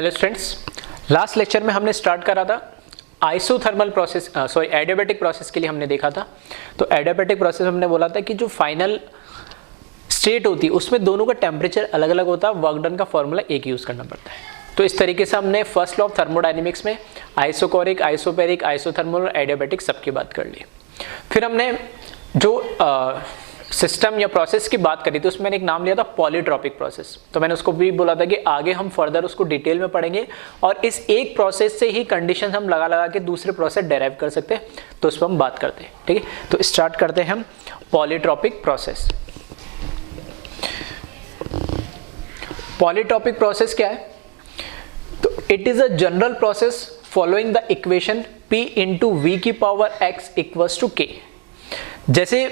Hello students, last lecture में हमने start करा था आइसोथर्मल प्रोसेस, एडियाबैटिक प्रोसेस के लिए हमने देखा था। तो एडियाबैटिक प्रोसेस हमने बोला था कि जो फाइनल स्टेट होती है उसमें दोनों का टेम्परेचर अलग अलग होता है, वर्क डन का फॉर्मूला एक यूज करना पड़ता है। तो इस तरीके से हमने फर्स्ट लॉ ऑफ थर्मोडायनेमिक्स में आइसोकोरिक, आइसोपेरिक, आइसोथर्मल और एडियाबैटिक सबकी बात कर ली। फिर हमने जो सिस्टम या प्रोसेस की बात करी थी उसमें मैंने एक नाम लिया था पॉलीट्रॉपिक प्रोसेस। तो मैंने उसको भी बोला था कि आगे हम फर्दर उसको डिटेल में पढ़ेंगे और इस एक प्रोसेस से ही कंडीशन हम लगा लगा के दूसरे प्रोसेस डेराइव कर सकते हैं, तो उस पर हम बात करते हैं। ठीक है, तो स्टार्ट करते हैं हम पॉलीट्रॉपिक प्रोसेस। पॉलीट्रॉपिक प्रोसेस क्या है? तो it is a general process following the equation P into V की power x equals to K। जैसे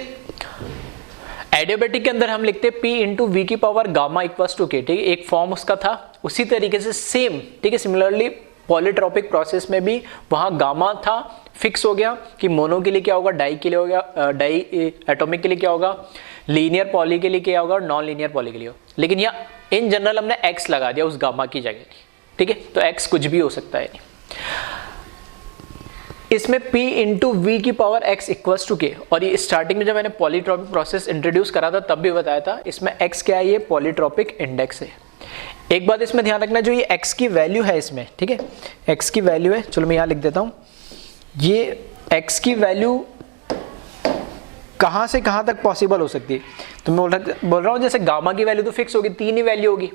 एडियाबैटिक के अंदर हम लिखते हैं P इंटू वी की power gamma equals to K। ठीक है, एक फॉर्म उसका था, उसी तरीके से सेम, ठीक है, सिमिलरली पॉलीट्रॉपिक प्रोसेस में भी वहां गामा था, फिक्स हो गया कि मोनो के लिए क्या होगा, डाई के लिए होगा, डाई एटॉमिक के लिए क्या होगा, लीनियर पॉली के लिए क्या होगा और नॉन लीनियर पॉली के लिए होगा। लेकिन यहाँ इन जनरल हमने x लगा दिया उस गामा की जगह। ठीक है, तो x कुछ भी हो सकता है। इसमें P इंटू वी की power x equals to K, और ये स्टार्टिंग में जब मैंने पॉलीट्रॉपिक प्रोसेस इंट्रोड्यूस करा था तब भी बताया था, इसमें x क्या है, ये पॉलीट्रॉपिक इंडेक्स है। एक बात इसमें ध्यान रखना, जो ये x की वैल्यू है इसमें, ठीक है, x की वैल्यू है, चलो मैं यहाँ लिख देता हूँ, ये x की वैल्यू कहाँ से कहाँ तक पॉसिबल हो सकती है। तो मैं बोल रहा हूँ जैसे गामा की वैल्यू तो फिक्स होगी, 3 ही वैल्यू होगी,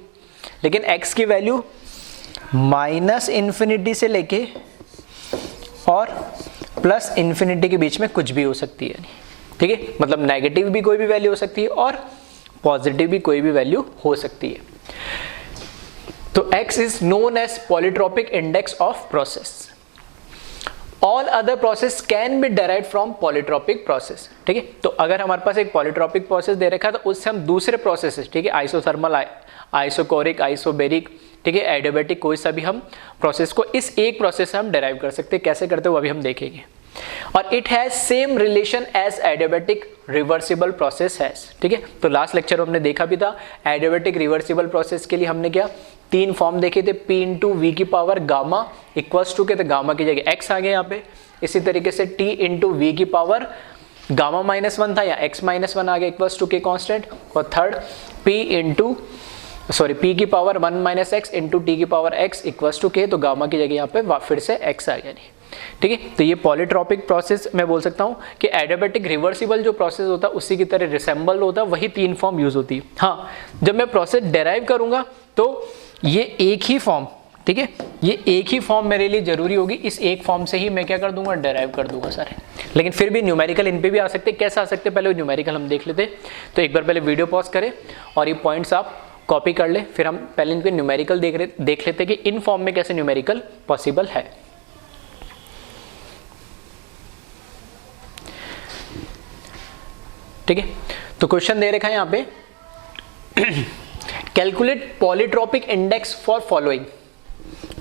लेकिन x की वैल्यू माइनस इन्फिनिटी से लेके और प्लस इन्फिनिटी के बीच में कुछ भी हो सकती है। ठीक है, मतलब नेगेटिव भी कोई भी वैल्यू हो सकती है और पॉजिटिव भी कोई भी वैल्यू हो सकती है। तो x is known as polytropic index of process. All other process can be derived from polytropic process. ठीक है, तो अगर हमारे पास एक पॉलीट्रॉपिक प्रोसेस दे रखा है तो उससे हम दूसरे प्रोसेस, ठीक है, आइसोथर्मल, आइसोकोरिक, आइसोबेरिक, ठीक है, एडियाबैटिक, कोई सा भी हम प्रोसेस को इस एक प्रोसेस से हम डेराइव कर सकते हैं। कैसे करते हो अभी हम देखेंगे। और it has same relation as adiabatic reversible process has. ठीक है, तो लास्ट लेक्चर हमने देखा भी था, एडियाबैटिक रिवर्सिबल प्रोसेस के लिए हमने क्या 3 फॉर्म देखे थे, P इंटू वी की पावर गामा इक्वल्स टू के, तो गामा की जगह x आ गया यहाँ पे। इसी तरीके से T इंटू वी की पावर गामा -1 था या x -1 आ गया इक्वल्स टू के कॉन्स्टेंट। और थर्ड P की power 1 minus x into T की पावर x इक्वल्स टू के, तो गामा की जगह यहाँ पे फिर से x आ गया। ठीक है, तो ये पॉलीट्रॉपिक प्रोसेस मैं बोल सकता हूँ कि एडियाबैटिक रिवर्सिबल जो प्रोसेस होता है उसी की तरह रिसेंबल होता है, वही 3 फॉर्म यूज होती है। हाँ, जब मैं प्रोसेस डेराइव करूंगा तो ये एक ही फॉर्म, ठीक है, ये एक ही फॉर्म मेरे लिए जरूरी होगी, इस एक फॉर्म से ही मैं क्या कर दूंगा, डेराइव कर दूंगा सारे। लेकिन फिर भी न्यूमेरिकल इन पे भी आ सकते, कैसे आ सकते पहले न्यूमेरिकल हम देख लेते। तो एक बार पहले वीडियो पॉज करें और ये पॉइंट्स आप कॉपी कर ले, फिर हम पहले इन पे न्यूमेरिकल देख लेते कि इन फॉर्म में कैसे न्यूमेरिकल पॉसिबल है। ठीक है, तो क्वेश्चन दे रखा है यहाँ पे, calculate polytropic index for following.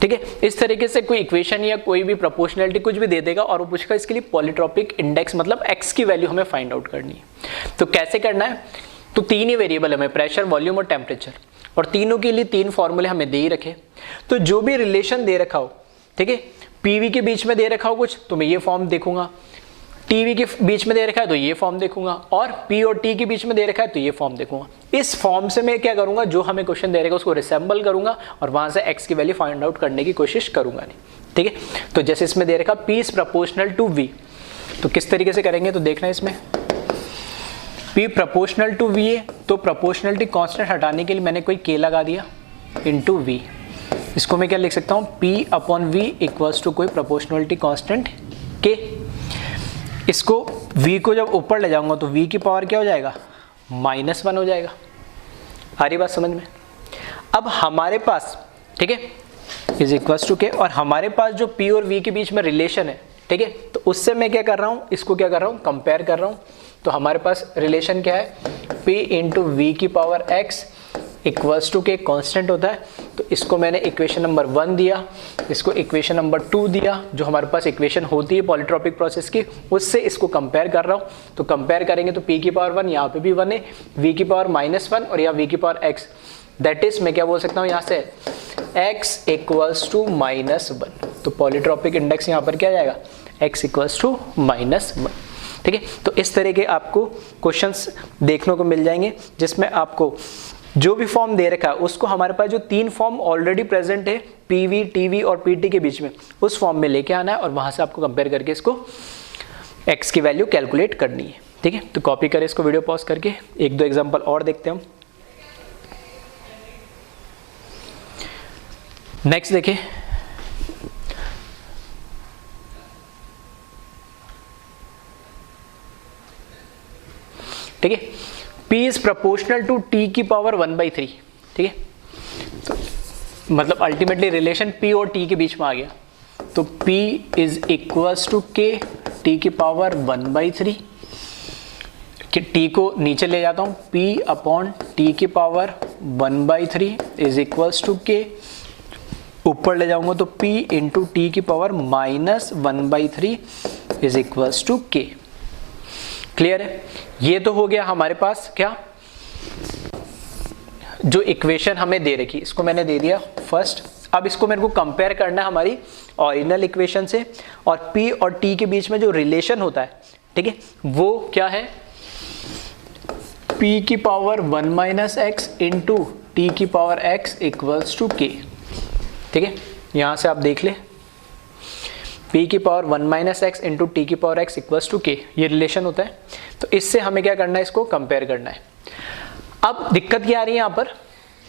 ठीक है, इस तरीके से कोई इक्वेशन या कोई भी प्रोपोर्शनलिटी कुछ भी दे देगा और वो पूछेगा इसके लिए पॉलीट्रॉपिक इंडेक्स मतलब x की वैल्यू हमें फाइंड आउट करनी है। तो कैसे करना है, तो 3 ही वेरिएबल हमें, प्रेशर, वॉल्यूम और टेम्परेचर, और तीनों के लिए 3 फॉर्मूले हमें दे ही रखे। तो जो भी रिलेशन दे रखा हो, ठीक है, पीवी के बीच में दे रखा हो कुछ तो मैं ये फॉर्म देखूंगा, टीवी के बीच में दे रखा है तो ये फॉर्म देखूंगा, और पी और टी के बीच में दे रखा है तो ये फॉर्म देखूंगा। इस फॉर्म से मैं क्या करूंगा, जो हमें क्वेश्चन दे रहेगा उसको रिसेंबल करूंगा और वहां से x की वैल्यू फाइंड आउट करने की कोशिश करूंगा। नहीं, ठीक है, तो जैसे इसमें दे रखा P is proportional to V, तो किस तरीके से करेंगे, तो देखना है इसमें P प्रोपोर्शनल टू V है, तो प्रोपोर्शनलिटी कांस्टेंट हटाने के लिए मैंने कोई K लगा दिया इंटू V। इसको मैं क्या लिख सकता हूँ, P upon V equals to कोई प्रोपोर्शनलिटी कांस्टेंट K। इसको v को जब ऊपर ले जाऊंगा तो v की पावर क्या हो जाएगा, -1 हो जाएगा। आ रही बात समझ में। अब हमारे पास, ठीक है, इज इक्वल्स टू के, और हमारे पास जो p और v के बीच में रिलेशन है, ठीक है, तो उससे मैं क्या कर रहा हूँ, इसको क्या कर रहा हूँ, कंपेयर कर रहा हूँ। तो हमारे पास रिलेशन क्या है, p इंटू वी की पावर x इक्वल्स टू के कांस्टेंट होता है। तो इसको मैंने इक्वेशन नंबर 1 दिया, इसको इक्वेशन नंबर 2 दिया, जो हमारे पास इक्वेशन होती है पॉलीट्रॉपिक प्रोसेस की, उससे इसको कंपेयर कर रहा हूँ। तो कंपेयर करेंगे तो p की पावर 1 यहाँ पे भी 1 है, v की पावर -1 और यहाँ v की पावर x दैट इज मैं क्या बोल सकता हूँ यहाँ से x इक्वल्स टू -1। तो पॉलीट्रॉपिक इंडेक्स यहाँ पर क्या आ जाएगा x इक्वल्स टू -1। ठीक है, तो इस तरह के आपको क्वेश्चंस देखने को मिल जाएंगे जिसमें आपको जो भी फॉर्म दे रखा है उसको हमारे पास जो 3 फॉर्म ऑलरेडी प्रेजेंट है पीवी, टीवी और पीटी के बीच में, उस फॉर्म में लेके आना है और वहां से आपको कंपेयर करके इसको x की वैल्यू कैलकुलेट करनी है। ठीक है, तो कॉपी करें इसको वीडियो पॉज करके, 1-2 एग्जांपल और देखते हैं हम। नेक्स्ट देखिए, ठीक है, P is proportional to T की पावर 1/3। ठीक है, तो मतलब अल्टीमेटली रिलेशन P और T के बीच में आ गया, तो P is equals to K T की पावर 1/3। T को नीचे ले जाता हूं, P अपॉन T की power 1/3 is equals to K, ऊपर ले जाऊंगा तो P इंटू T की power -1/3 is equals to K। Clear है, ये तो हो गया हमारे पास क्या, जो इक्वेशन हमें दे रखी, इसको मैंने दे दिया फर्स्ट। अब इसको मेरे को कंपेयर करना है हमारी ओरिजिनल इक्वेशन से, और P और T के बीच में जो रिलेशन होता है, ठीक है, वो क्या है, P की पावर 1 - x इंटू T की power x equals to K। ठीक है, यहां से आप देख ले, P की पावर 1 - x इंटू T की power x equals to K, ये रिलेशन होता है। तो इससे हमें क्या करना है, इसको कंपेयर करना है। अब दिक्कत क्या आ रही है, यहाँ पर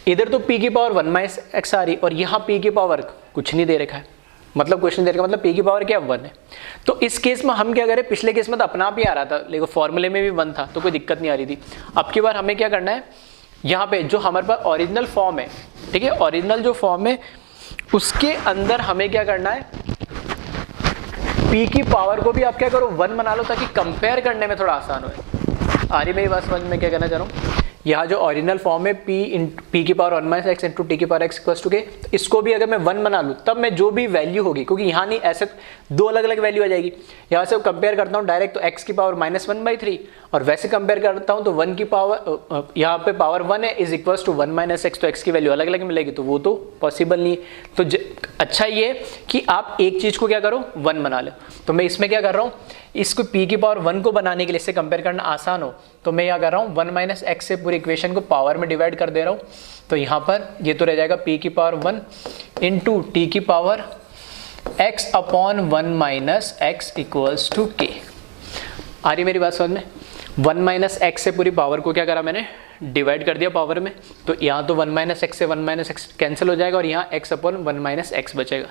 इधर तो P की पावर 1 - x आ रही और यहाँ P की पावर कुछ नहीं दे रखा है, मतलब कुछ नहीं दे रखा, मतलब P की पावर क्या 1 है। तो इस केस में हम क्या करें, पिछले केस में तो अपना आप ही आ रहा था, लेकिन फॉर्मूले में भी 1 था तो कोई दिक्कत नहीं आ रही थी। अब की बार हमें क्या करना है, यहाँ पे जो हमारे पास ओरिजिनल फॉर्म है, ठीक है, ओरिजिनल जो फॉर्म है उसके अंदर हमें क्या करना है, P की पावर को भी आप क्या करो 1 बना लो, ताकि कंपेयर करने में थोड़ा आसान हो। आ रही मेरी बात समझ में, क्या कहना चाह रहा हूँ, यहाँ जो ओरिजिनल फॉर्म है P की पावर 1 - x इंटू T की power x equals to K, इसको भी अगर मैं 1 बना लूँ तब मैं जो भी वैल्यू होगी, क्योंकि यहाँ नहीं, ऐसे 2 अलग अलग वैल्यू आ जाएगी, यहाँ से कंपेयर करता हूँ डायरेक्ट तो x की पावर -1/3, और वैसे कंपेयर करता हूँ तो 1 की पावर, यहाँ पे पावर 1 है इज इक्वल्स टू 1 - x, तो x की वैल्यू अलग अलग मिलेगी, तो वो तो पॉसिबल नहीं है। तो अच्छा ये कि आप एक चीज को क्या करो 1 बना लो। तो मैं इसमें क्या कर रहा हूँ, इसको P की पावर 1 को बनाने के लिए, इससे कंपेयर करना आसान हो, तो मैं यहाँ कर रहा हूँ 1 - x से पूरी इक्वेशन को पावर में डिवाइड कर दे रहा हूँ। तो यहाँ पर ये तो रह जाएगा P की पावर 1 इंटू T की power x upon 1 - x equals to K। आ रही मेरी बात समझ में, 1 - x से पूरी पावर को क्या करा मैंने, डिवाइड कर दिया पावर में, तो यहाँ तो 1 - x से 1 - x कैंसिल हो जाएगा और यहाँ x अपॉन 1 - x बचेगा।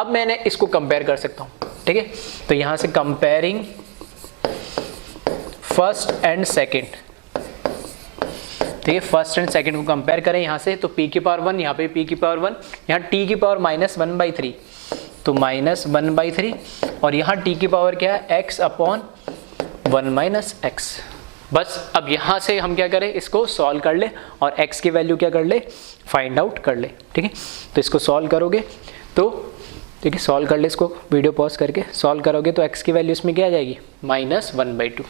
अब मैंने इसको कंपेयर कर सकता हूँ, ठीक है, तो यहाँ से कंपेयरिंग फर्स्ट एंड सेकेंड, ठीक है, फर्स्ट एंड सेकेंड को कंपेयर करें यहाँ से, तो P की पावर 1, यहाँ पे P की पावर 1, यहाँ T की पावर -1/3, तो -1/3, और यहाँ T की पावर क्या है, x अपॉन 1 - x। बस अब यहाँ से हम क्या करें, इसको सॉल्व कर ले और x की वैल्यू क्या कर ले, फाइंड आउट कर ले। ठीक है, तो इसको सॉल्व करोगे तो, ठीक है, सॉल्व कर ले, इसको वीडियो पॉज करके सॉल्व करोगे तो x की वैल्यू इसमें क्या आ जाएगी, -1/2।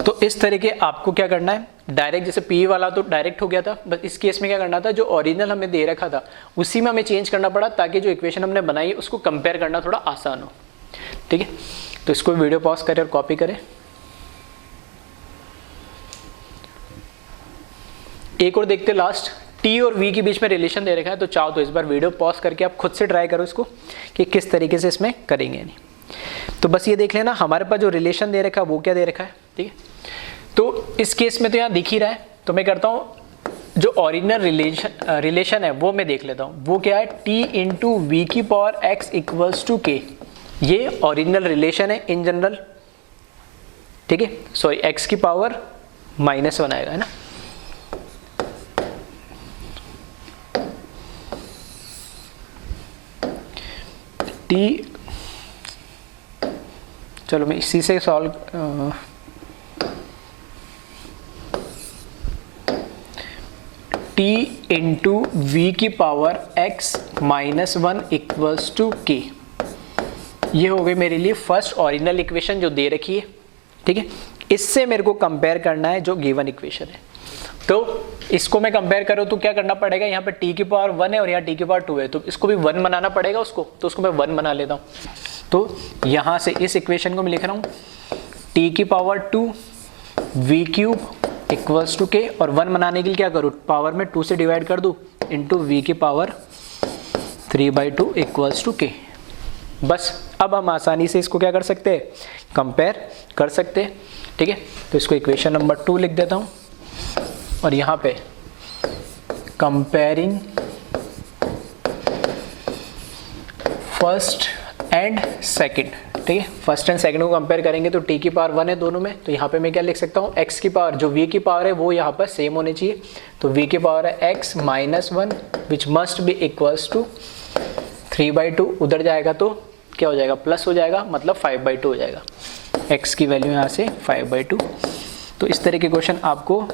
तो इस तरीके आपको क्या करना है, डायरेक्ट, जैसे P वाला तो डायरेक्ट हो गया था, बस इस केस में क्या करना था, जो ओरिजिनल हमें दे रखा था उसी में हमें चेंज करना पड़ा, ताकि जो इक्वेशन हमने बनाई उसको कंपेयर करना थोड़ा आसान हो। ठीक है, तो इसको वीडियो पॉज करें और कॉपी करें। एक और देखते लास्ट, T और V के बीच में रिलेशन दे रखा है, तो चाहो तो इस बार वीडियो पॉज करके आप खुद से ट्राई करो इसको कि किस तरीके से इसमें करेंगे। नहीं तो बस ये देख लेना, हमारे पास जो रिलेशन दे रखा है वो क्या दे रखा है। ठीक है, तो इस केस में तो यहाँ दिख ही रहा है, तो मैं करता हूँ जो ओरिजिनल रिलेशन है वो मैं देख लेता हूँ, वो क्या है, T इंटू वी की power x equals to K। ये ओरिजिनल रिलेशन है इन जनरल, ठीक है, सॉरी x की पावर -1 आएगा, है ना। T, चलो मैं इसी से सॉल्व, T इंटू वी की power x -1 equals to K। ये हो गई मेरे लिए फर्स्ट ओरिजिनल इक्वेशन जो दे रखी है। ठीक है, इससे मेरे को कंपेयर करना है जो गिवन इक्वेशन है। तो इसको मैं कंपेयर करूँ तो क्या करना पड़ेगा, यहाँ पे t की पावर 1 है और यहाँ t की पावर 2 है, तो इसको भी 1 बनाना पड़ेगा उसको, तो उसको मैं 1 बना लेता हूँ। तो यहाँ से इस इक्वेशन को मैं लिख रहा हूँ t की power 2 v cube equals to k, और 1 बनाने के लिए क्या करूँ, पावर में 2 से डिवाइड कर दूँ इंटू v की पावर 3/2 इक्वल्स टू k। बस अब हम आसानी से इसको क्या कर सकते हैं, कंपेयर कर सकते हैं। ठीक है, तो इसको इक्वेशन नंबर 2 लिख देता हूँ, और यहाँ पे कंपेयरिंग फर्स्ट एंड सेकंड। ठीक है, फर्स्ट एंड सेकंड को कंपेयर करेंगे तो t की पावर 1 है दोनों में, तो यहाँ पे मैं क्या लिख सकता हूँ, x की पावर जो v की पावर है वो यहाँ पर सेम होनी चाहिए, तो v की पावर है x minus 1 which must be equals to 3/2, उधर जाएगा तो क्या हो जाएगा, प्लस हो जाएगा, मतलब 5/2 हो जाएगा। x की वैल्यू यहाँ से 5/2। तो इस तरह के क्वेश्चन आपको,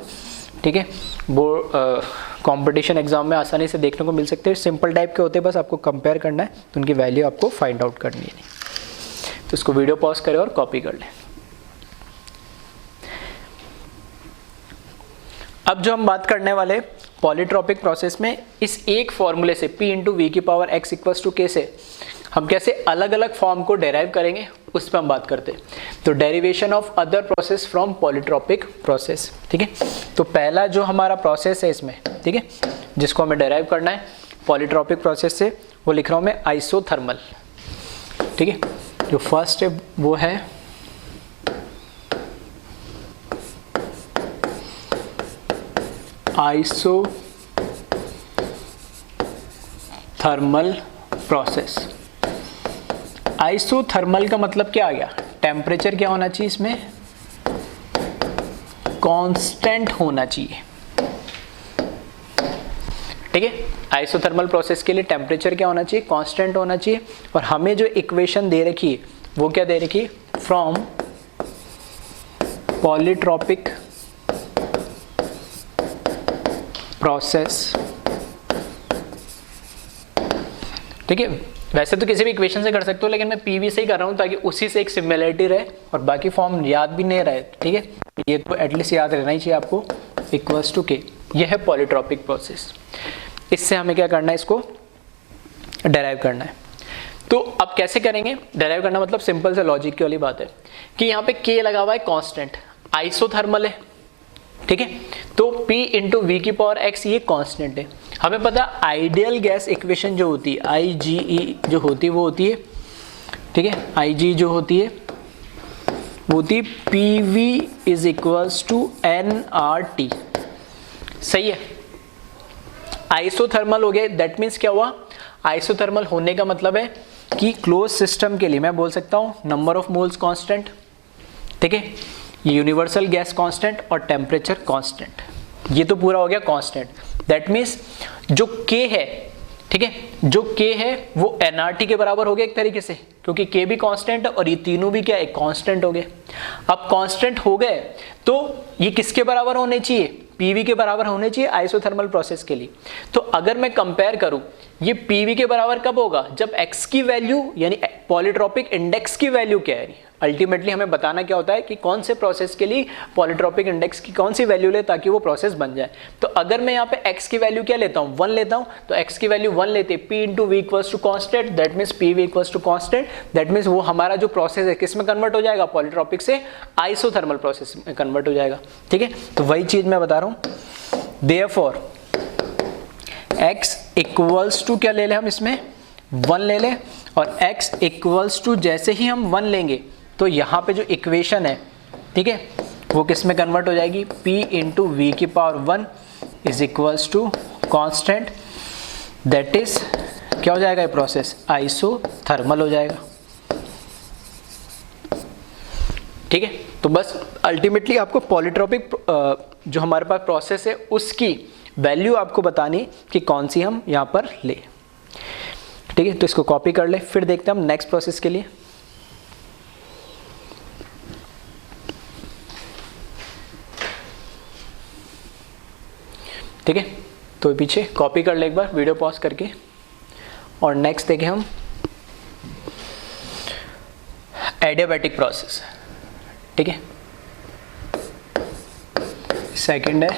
ठीक है, बोर्ड कंपटीशन एग्जाम में आसानी से देखने को मिल सकते हैं। सिंपल टाइप के होते हैं, बस आपको कंपेयर करना है, तो उनकी वैल्यू आपको फाइंड आउट करनी है। तो इसको वीडियो पॉज करें और कॉपी कर लें। अब जो हम बात करने वाले पॉलीट्रॉपिक प्रोसेस में, इस एक फॉर्मूले से p इंटू वी की power x equals to k से हम कैसे अलग अलग फॉर्म को डेराइव करेंगे, उस पर हम बात करते हैं। तो derivation of other process from polytropic process. ठीक है, तो पहला जो हमारा प्रोसेस है इसमें, ठीक है, जिसको हमें डेराइव करना है पॉलीट्रॉपिक प्रोसेस से, वो लिख रहा हूँ मैं आइसोथर्मल। ठीक है, जो फर्स्ट है वो है आइसोथर्मल प्रोसेस। आइसोथर्मल का मतलब क्या आ गया, टेम्परेचर क्या होना चाहिए इसमें, कांस्टेंट होना चाहिए। ठीक है, आइसोथर्मल प्रोसेस के लिए टेम्परेचर क्या होना चाहिए, कांस्टेंट होना चाहिए। और हमें जो इक्वेशन दे रखी है वो क्या दे रखी है, फ्रॉम पॉलीट्रॉपिक प्रोसेस। ठीक है, वैसे तो किसी भी इक्वेशन से कर सकते हो, लेकिन मैं पीवी से ही कर रहा हूँ ताकि उसी से एक सिमिलरिटी रहे और बाकी फॉर्म याद भी नहीं रहे। ठीक है, ये तो एटलीस्ट याद रहना ही चाहिए आपको, इक्वल्स टू के। ये है पॉलीट्रॉपिक प्रोसेस। इससे हमें क्या करना है, इसको डेराइव करना है। तो अब कैसे करेंगे डेराइव करना, मतलब सिंपल से लॉजिक की वाली बात है कि यहाँ पे के लगा हुआ है कांस्टेंट, आइसोथर्मल है। ठीक है, तो P इंटू वी की पावर x ये कांस्टेंट है। हमें पता है आइडियल गैस इक्वेशन जो होती है IgE जो होती है वो होती है, ठीक है, IgE जो होती है वो होती है PV is equals to nRT। सही है, आइसोथर्मल हो गया, दैट मीन्स क्या हुआ, आइसोथर्मल होने का मतलब है कि क्लोज सिस्टम के लिए मैं बोल सकता हूँ नंबर ऑफ मोल्स कांस्टेंट। ठीक है, ये यूनिवर्सल गैस कांस्टेंट और टेम्परेचर कांस्टेंट, ये तो पूरा हो गया कांस्टेंट। दैट मीन्स जो K है, ठीक है, जो K है वो nRT के बराबर हो गया एक तरीके से, क्योंकि K भी कांस्टेंट है और ये तीनों भी क्या है, कांस्टेंट हो गए। अब कांस्टेंट हो गए तो ये किसके बराबर होने चाहिए, PV के बराबर होने चाहिए आइसोथर्मल प्रोसेस के लिए। तो अगर मैं कंपेयर करूं, ये PV के बराबर कब होगा, जब x की वैल्यू यानी पॉलीट्रॉपिक इंडेक्स की वैल्यू क्या है। अल्टीमेटली हमें बताना क्या होता है कि कौन से प्रोसेस के लिए पॉलीट्रॉपिक इंडेक्स की कौन सी वैल्यू ले ताकि वो प्रोसेस बन जाए। तो अगर मैं यहाँ पे x की वैल्यू क्या लेता हूँ, 1 लेता हूँ, तो x की वैल्यू 1 लेते P into V equals to constant, that means PV equals to constant. That means वो हमारा जो प्रोसेस है किस में कन्वर्ट हो जाएगा, पॉलीट्रॉपिक से आइसोथर्मल प्रोसेस में कन्वर्ट हो जाएगा। ठीक है, तो वही चीज मैं बता रहा हूँ। देयरफॉर x इक्वल्स टू क्या ले लें हम, इसमें 1 ले लें, और x इक्वल्स टू जैसे ही हम 1 लेंगे तो यहाँ पे जो इक्वेशन है, ठीक है, वो किस में कन्वर्ट हो जाएगी, P इंटू वी की power 1 is equals to constant. That is क्या हो जाएगा, ये प्रोसेस आइसोथर्मल हो जाएगा। ठीक है, तो बस अल्टीमेटली आपको पॉलीट्रॉपिक जो हमारे पास प्रोसेस है उसकी वैल्यू आपको बतानी कि कौन सी हम यहाँ पर ले। ठीक है, तो इसको कॉपी कर ले, फिर देखते हैं हम नेक्स्ट प्रोसेस के लिए। ठीक है, तो पीछे कॉपी कर ले एक बार वीडियो पॉज करके, और नेक्स्ट देखें हम एडियाबैटिक प्रोसेस। ठीक है, सेकंड है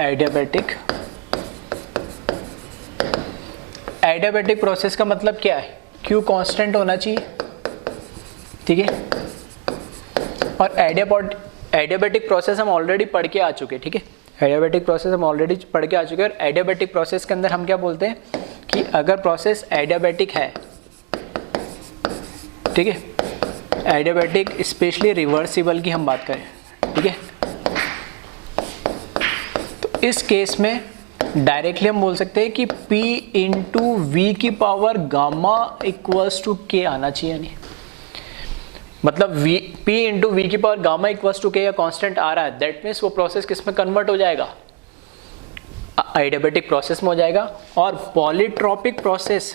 एडियाबैटिक। एडियाबैटिक प्रोसेस का मतलब क्या है? Q कांस्टेंट होना चाहिए, ठीक है। और एडियाबैटिक प्रोसेस हम ऑलरेडी पढ़ के आ चुके हैं, ठीक है। एडियाबैटिक प्रोसेस हम ऑलरेडी पढ़ के आ चुके हैं। और एडियाबैटिक प्रोसेस के अंदर हम क्या बोलते हैं कि अगर प्रोसेस एडियाबैटिक है, ठीक है, एडियाबैटिक स्पेशली रिवर्सिबल की हम बात करें, ठीक है, तो इस केस में डायरेक्टली हम बोल सकते हैं कि P इंटू वी की पावर गामा इक्वल्स टू के आना चाहिए। नहीं मतलब P इंटू वी की पावर गामा इक्वल्स टू के या कांस्टेंट आ रहा है, दैट मीन्स वो प्रोसेस किस में कन्वर्ट हो जाएगा? एडियाबैटिक प्रोसेस में हो जाएगा। और पॉलीट्रॉपिक प्रोसेस,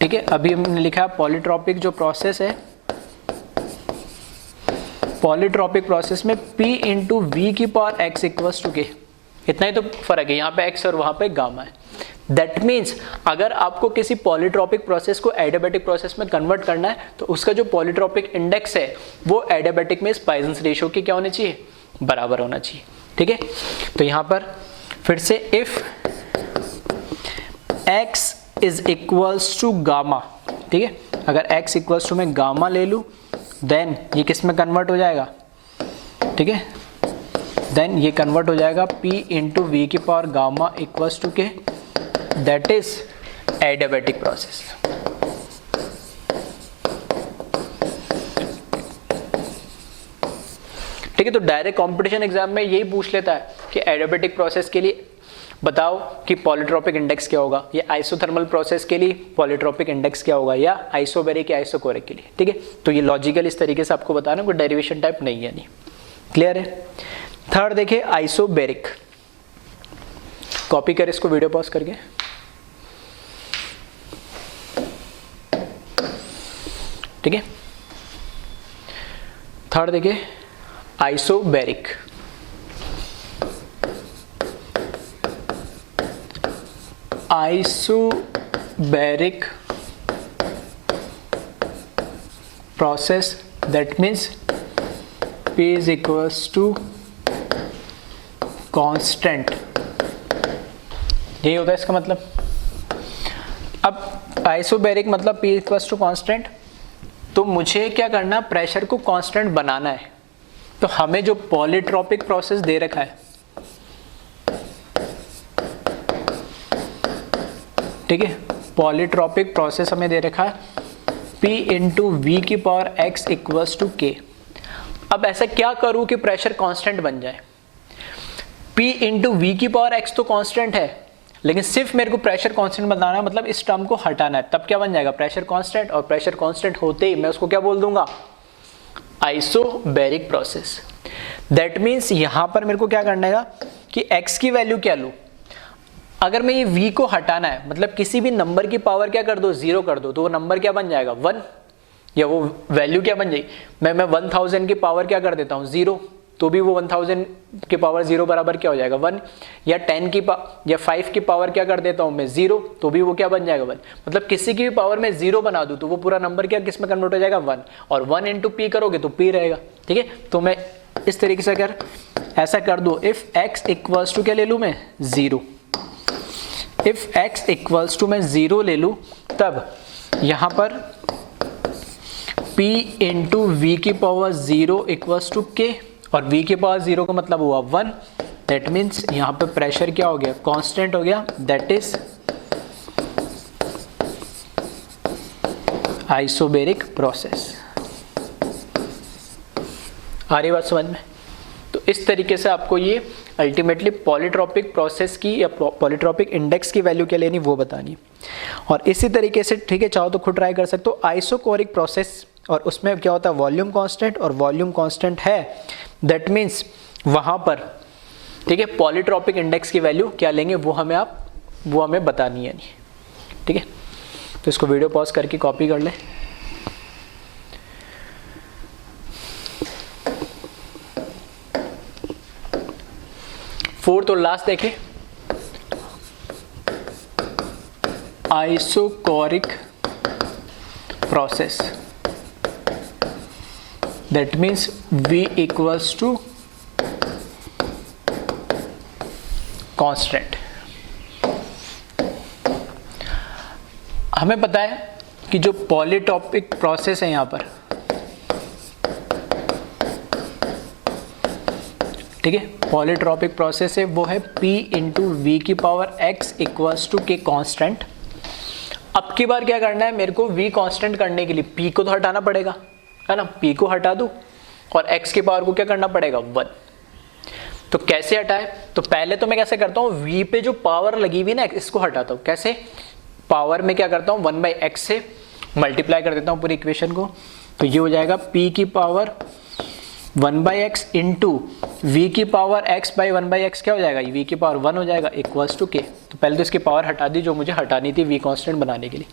ठीक है, अभी हमने लिखा है पॉलीट्रॉपिक जो प्रोसेस है, पॉलीट्रॉपिक प्रोसेस में P इंटू वी की पावर x इक्वल्स टू के, इतना ही तो फर्क है, यहाँ पे x और वहाँ पे गामा है। दैट मीन्स अगर आपको किसी पॉलीट्रॉपिक प्रोसेस को एडियाबैटिक प्रोसेस में कन्वर्ट करना है तो उसका जो पॉलीट्रॉपिक इंडेक्स है वो एडियाबैटिक में इस पॉइजन्स रेशियो के क्या होने चाहिए? बराबर होना चाहिए, ठीक है। तो यहाँ पर फिर से if x is equals to gamma, ठीक है, अगर x इक्वल्स टू मैं गामा ले लूँ देन ये किस में कन्वर्ट हो जाएगा? ठीक है, देन ये कन्वर्ट हो जाएगा P इंटू वी की पावर गामा इक्वल्स टू के, दैट इज एडियाबैटिक प्रोसेस। ठीक है, तो डायरेक्ट कंपटीशन एग्जाम में यही पूछ लेता है कि एडियाबैटिक प्रोसेस के लिए बताओ कि पॉलीट्रॉपिक इंडेक्स क्या होगा, या आइसोथर्मल प्रोसेस के लिए पॉलीट्रॉपिक इंडेक्स क्या होगा, या आइसोबैरिक या आइसोकोरिक के लिए, ठीक है। तो ये लॉजिकल इस तरीके से आपको बताना, कोई डेरिवेशन टाइप नहीं है। नहीं क्लियर है? थर्ड देखिए आइसोबैरिक, कॉपी कर इसको वीडियो पॉज करके। ठीक है, थर्ड देखिए isobaric. Isobaric process that means P is equals to constant, यही होता है इसका मतलब। अब आइसोबैरिक मतलब P इक्वल्स टू कांस्टेंट, तो मुझे क्या करना, प्रेशर को कांस्टेंट बनाना है। तो हमें जो पॉलीट्रॉपिक प्रोसेस दे रखा है, ठीक है, पॉलीट्रॉपिक प्रोसेस हमें दे रखा है P इंटू वी की पावर x इक्वल्स टू के। अब ऐसा क्या करूं कि प्रेशर कांस्टेंट बन जाए? P इंटू वी की पावर x तो कांस्टेंट है, लेकिन सिर्फ मेरे को प्रेशर कांस्टेंट बनाना है, मतलब इस टर्म को हटाना है, तब क्या बन जाएगा? Pressure constant. और प्रेशर कांस्टेंट होते ही मैं उसको क्या बोल दूंगा? Isobaric process. दैट मीन्स यहां पर मेरे को क्या करना है कि x की वैल्यू क्या लूं? अगर मैं ये v को हटाना है, मतलब किसी भी नंबर की पावर क्या कर दो, 0 कर दो, तो वो नंबर क्या बन जाएगा? 1, या वो वैल्यू क्या बन जाएगी? मैं 1000 की पावर क्या कर देता हूँ? 0, तो भी वो 1000 की पावर 0 बराबर क्या हो जाएगा? 1। या 10 की या 5 की पावर क्या कर देता हूँ मैं? 0, तो भी वो क्या बन जाएगा? 1। मतलब किसी की भी पावर में 0 बना दूँ तो वो पूरा नंबर क्या किस में कन्वर्ट हो जाएगा? 1। और 1 इंटू पी करोगे तो p रहेगा, ठीक है। तो मैं इस तरीके से अगर ऐसा कर दूँ, इफ x इक्वल्स टू क्या ले लूँ मैं? 0। इफ x इक्वल्स टू मैं 0 ले लूँ, तब यहाँ पर P इंटू वी की पावर 0 इक्वल्स टू के, और v की पावर 0 का मतलब हुआ 1। दैट मीन्स यहाँ पे प्रेशर क्या हो गया? कांस्टेंट हो गया, दैट इज आइसोबैरिक प्रोसेस। आ रही बात समझ में? तो इस तरीके से आपको ये अल्टीमेटली पॉलीट्रॉपिक प्रोसेस की या पॉलीट्रॉपिक इंडेक्स की वैल्यू क्या लेनी वो बतानी। और इसी तरीके से, ठीक है, चाहो तो खुद ट्राई कर सकते हो आइसोकोरिक प्रोसेस, और उसमें क्या होता है? वॉल्यूम कांस्टेंट, और वॉल्यूम कांस्टेंट है, दैट मीन्स वहां पर, ठीक है, पॉलीट्रॉपिक इंडेक्स की वैल्यू क्या लेंगे वो हमें बतानी है। नहीं, ठीक है, तो इसको वीडियो पॉज करके कॉपी कर ले। फोर्थ और लास्ट देखें, isochoric process. That means V equals to constant. हमें पता है कि जो पॉलीट्रॉपिक प्रोसेस है यहाँ पर, ठीक है, पॉलीट्रॉपिक प्रोसेस है वो है P इंटू वी की पावर x इक्वल्स टू के कांस्टेंट। अब की बार क्या करना है, मेरे को v कांस्टेंट करने के लिए p को तो हटाना पड़ेगा, है ना, p को हटा दूं और x की पावर को क्या करना पड़ेगा 1। तो कैसे हटाए, तो पहले तो मैं कैसे करता हूँ, v पे जो पावर लगी हुई ना इसको हटाता हूँ। कैसे, पावर में क्या करता हूँ 1/x से मल्टीप्लाई कर देता हूँ पूरी इक्वेशन को। तो ये हो जाएगा p की पावर 1/x इंटू वी की पावर x बाई 1/x क्या हो जाएगा, v की पावर 1 हो जाएगा इक्वल्स टू k। तो पहले तो इसकी पावर हटा दी जो मुझे हटानी थी v कांस्टेंट बनाने के लिए।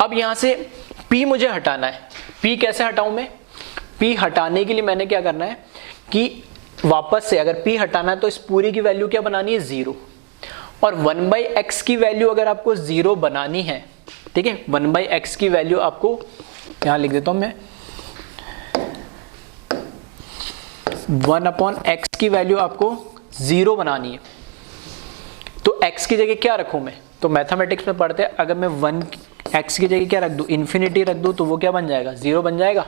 अब यहाँ से p मुझे हटाना है। p कैसे हटाऊं मैं, p हटाने के लिए मैंने क्या करना है कि वापस से अगर p हटाना है तो इस पूरी की वैल्यू क्या बनानी है 0, और 1/x की वैल्यू अगर आपको 0 बनानी है, ठीक है, 1/x की वैल्यू आपको यहाँ लिख देता हूँ मैं, 1/x की वैल्यू आपको 0 बनानी है। तो x की जगह क्या रखूं मैं, तो मैथमेटिक्स में पढ़ते हैं अगर मैं 1x की जगह क्या रख दूं, इन्फिनिटी रख दूं, तो वो क्या बन जाएगा 0 बन जाएगा।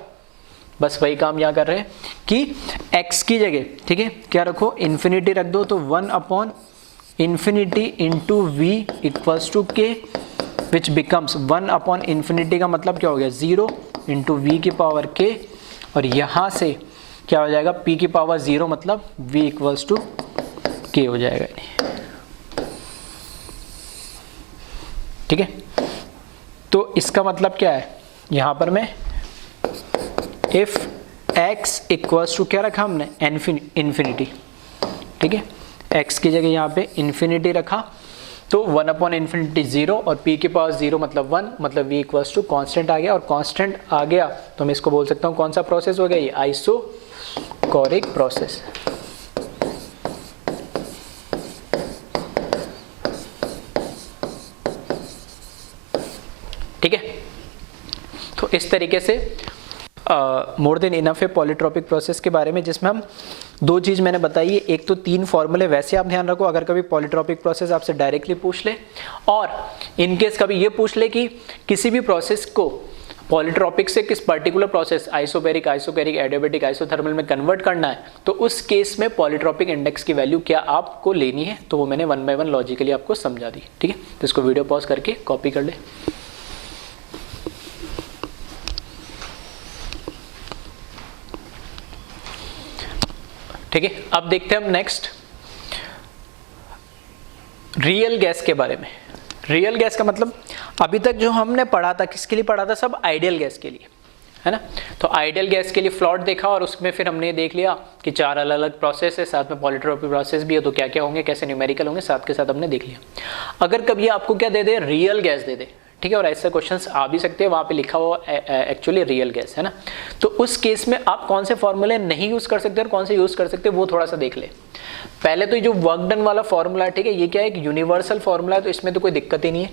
बस वही काम यहाँ कर रहे हैं कि x की जगह, ठीक है, क्या रखो, इन्फिनिटी रख दो, तो 1/infinity into V equals to के विच बिकम्स 1/infinity का मतलब क्या हो गया 0 इंटू वी की पावर k, और यहाँ से क्या हो जाएगा p की पावर 0 मतलब v इक्वल्स टू k हो जाएगा, ठीक है। तो इसका मतलब क्या है, यहाँ पर मैं इफ x इक्वल्स टू क्या रखा हमने इन्फिनिटी, ठीक है, x की जगह यहाँ पे इन्फिनिटी रखा, तो 1/infinity 0 और p की पावर 0 मतलब 1, मतलब v इक्वल्स टू कांस्टेंट आ गया, और कांस्टेंट आ गया तो मैं इसको बोल सकता हूँ कौन सा प्रोसेस हो गया, ये आइसोकोरिक प्रोसेस। ठीक है, तो इस तरीके से मोर देन इनफ है पॉलीट्रॉपिक प्रोसेस के बारे में, जिसमें हम दो चीज़ मैंने बताई है, एक तो 3 फॉर्मूले वैसे आप ध्यान रखो अगर कभी पॉलीट्रॉपिक प्रोसेस आपसे डायरेक्टली पूछ ले, और इनकेस कभी ये पूछ ले कि किसी भी प्रोसेस को पॉलीट्रॉपिक से किस particular process isobaric, isochoric, adiabatic, isothermal में कन्वर्ट करना है, तो उस केस में पॉलीट्रॉपिक इंडेक्स की वैल्यू क्या आपको लेनी है, तो वो मैंने 1 बाय 1 लॉजिकली आपको समझा दी। ठीक है, तो इसको वीडियो पॉज करके कॉपी कर ले। ठीक है, अब देखते हैं हम नेक्स्ट रियल गैस के बारे में। रियल गैस का मतलब अभी तक जो हमने पढ़ा था किसके लिए पढ़ा था, सब आइडियल गैस के लिए, है ना। तो आइडियल गैस के लिए फ्लॉट देखा और उसमें फिर हमने देख लिया कि 4 अलग अलग प्रोसेस है, साथ में पॉलीट्रॉपिक प्रोसेस भी है, तो क्या क्या होंगे, कैसे न्यूमेरिकल होंगे, साथ के साथ हमने देख लिया। अगर कभी आपको क्या दे दे, रियल गैस दे दे, ठीक है, और ऐसे क्वेश्चंस आ भी सकते हैं, वहाँ पे लिखा हुआ एक्चुअली रियल गैस, है ना। तो उस केस में आप कौन से फॉर्मूले नहीं यूज कर सकते और कौन से यूज कर सकते वो थोड़ा सा देख ले। पहले तो ये जो वर्क डन वाला फॉर्मूला है, ठीक है, ये क्या है, एक यूनिवर्सल फॉर्मूला है, तो इसमें तो कोई दिक्कत ही नहीं है।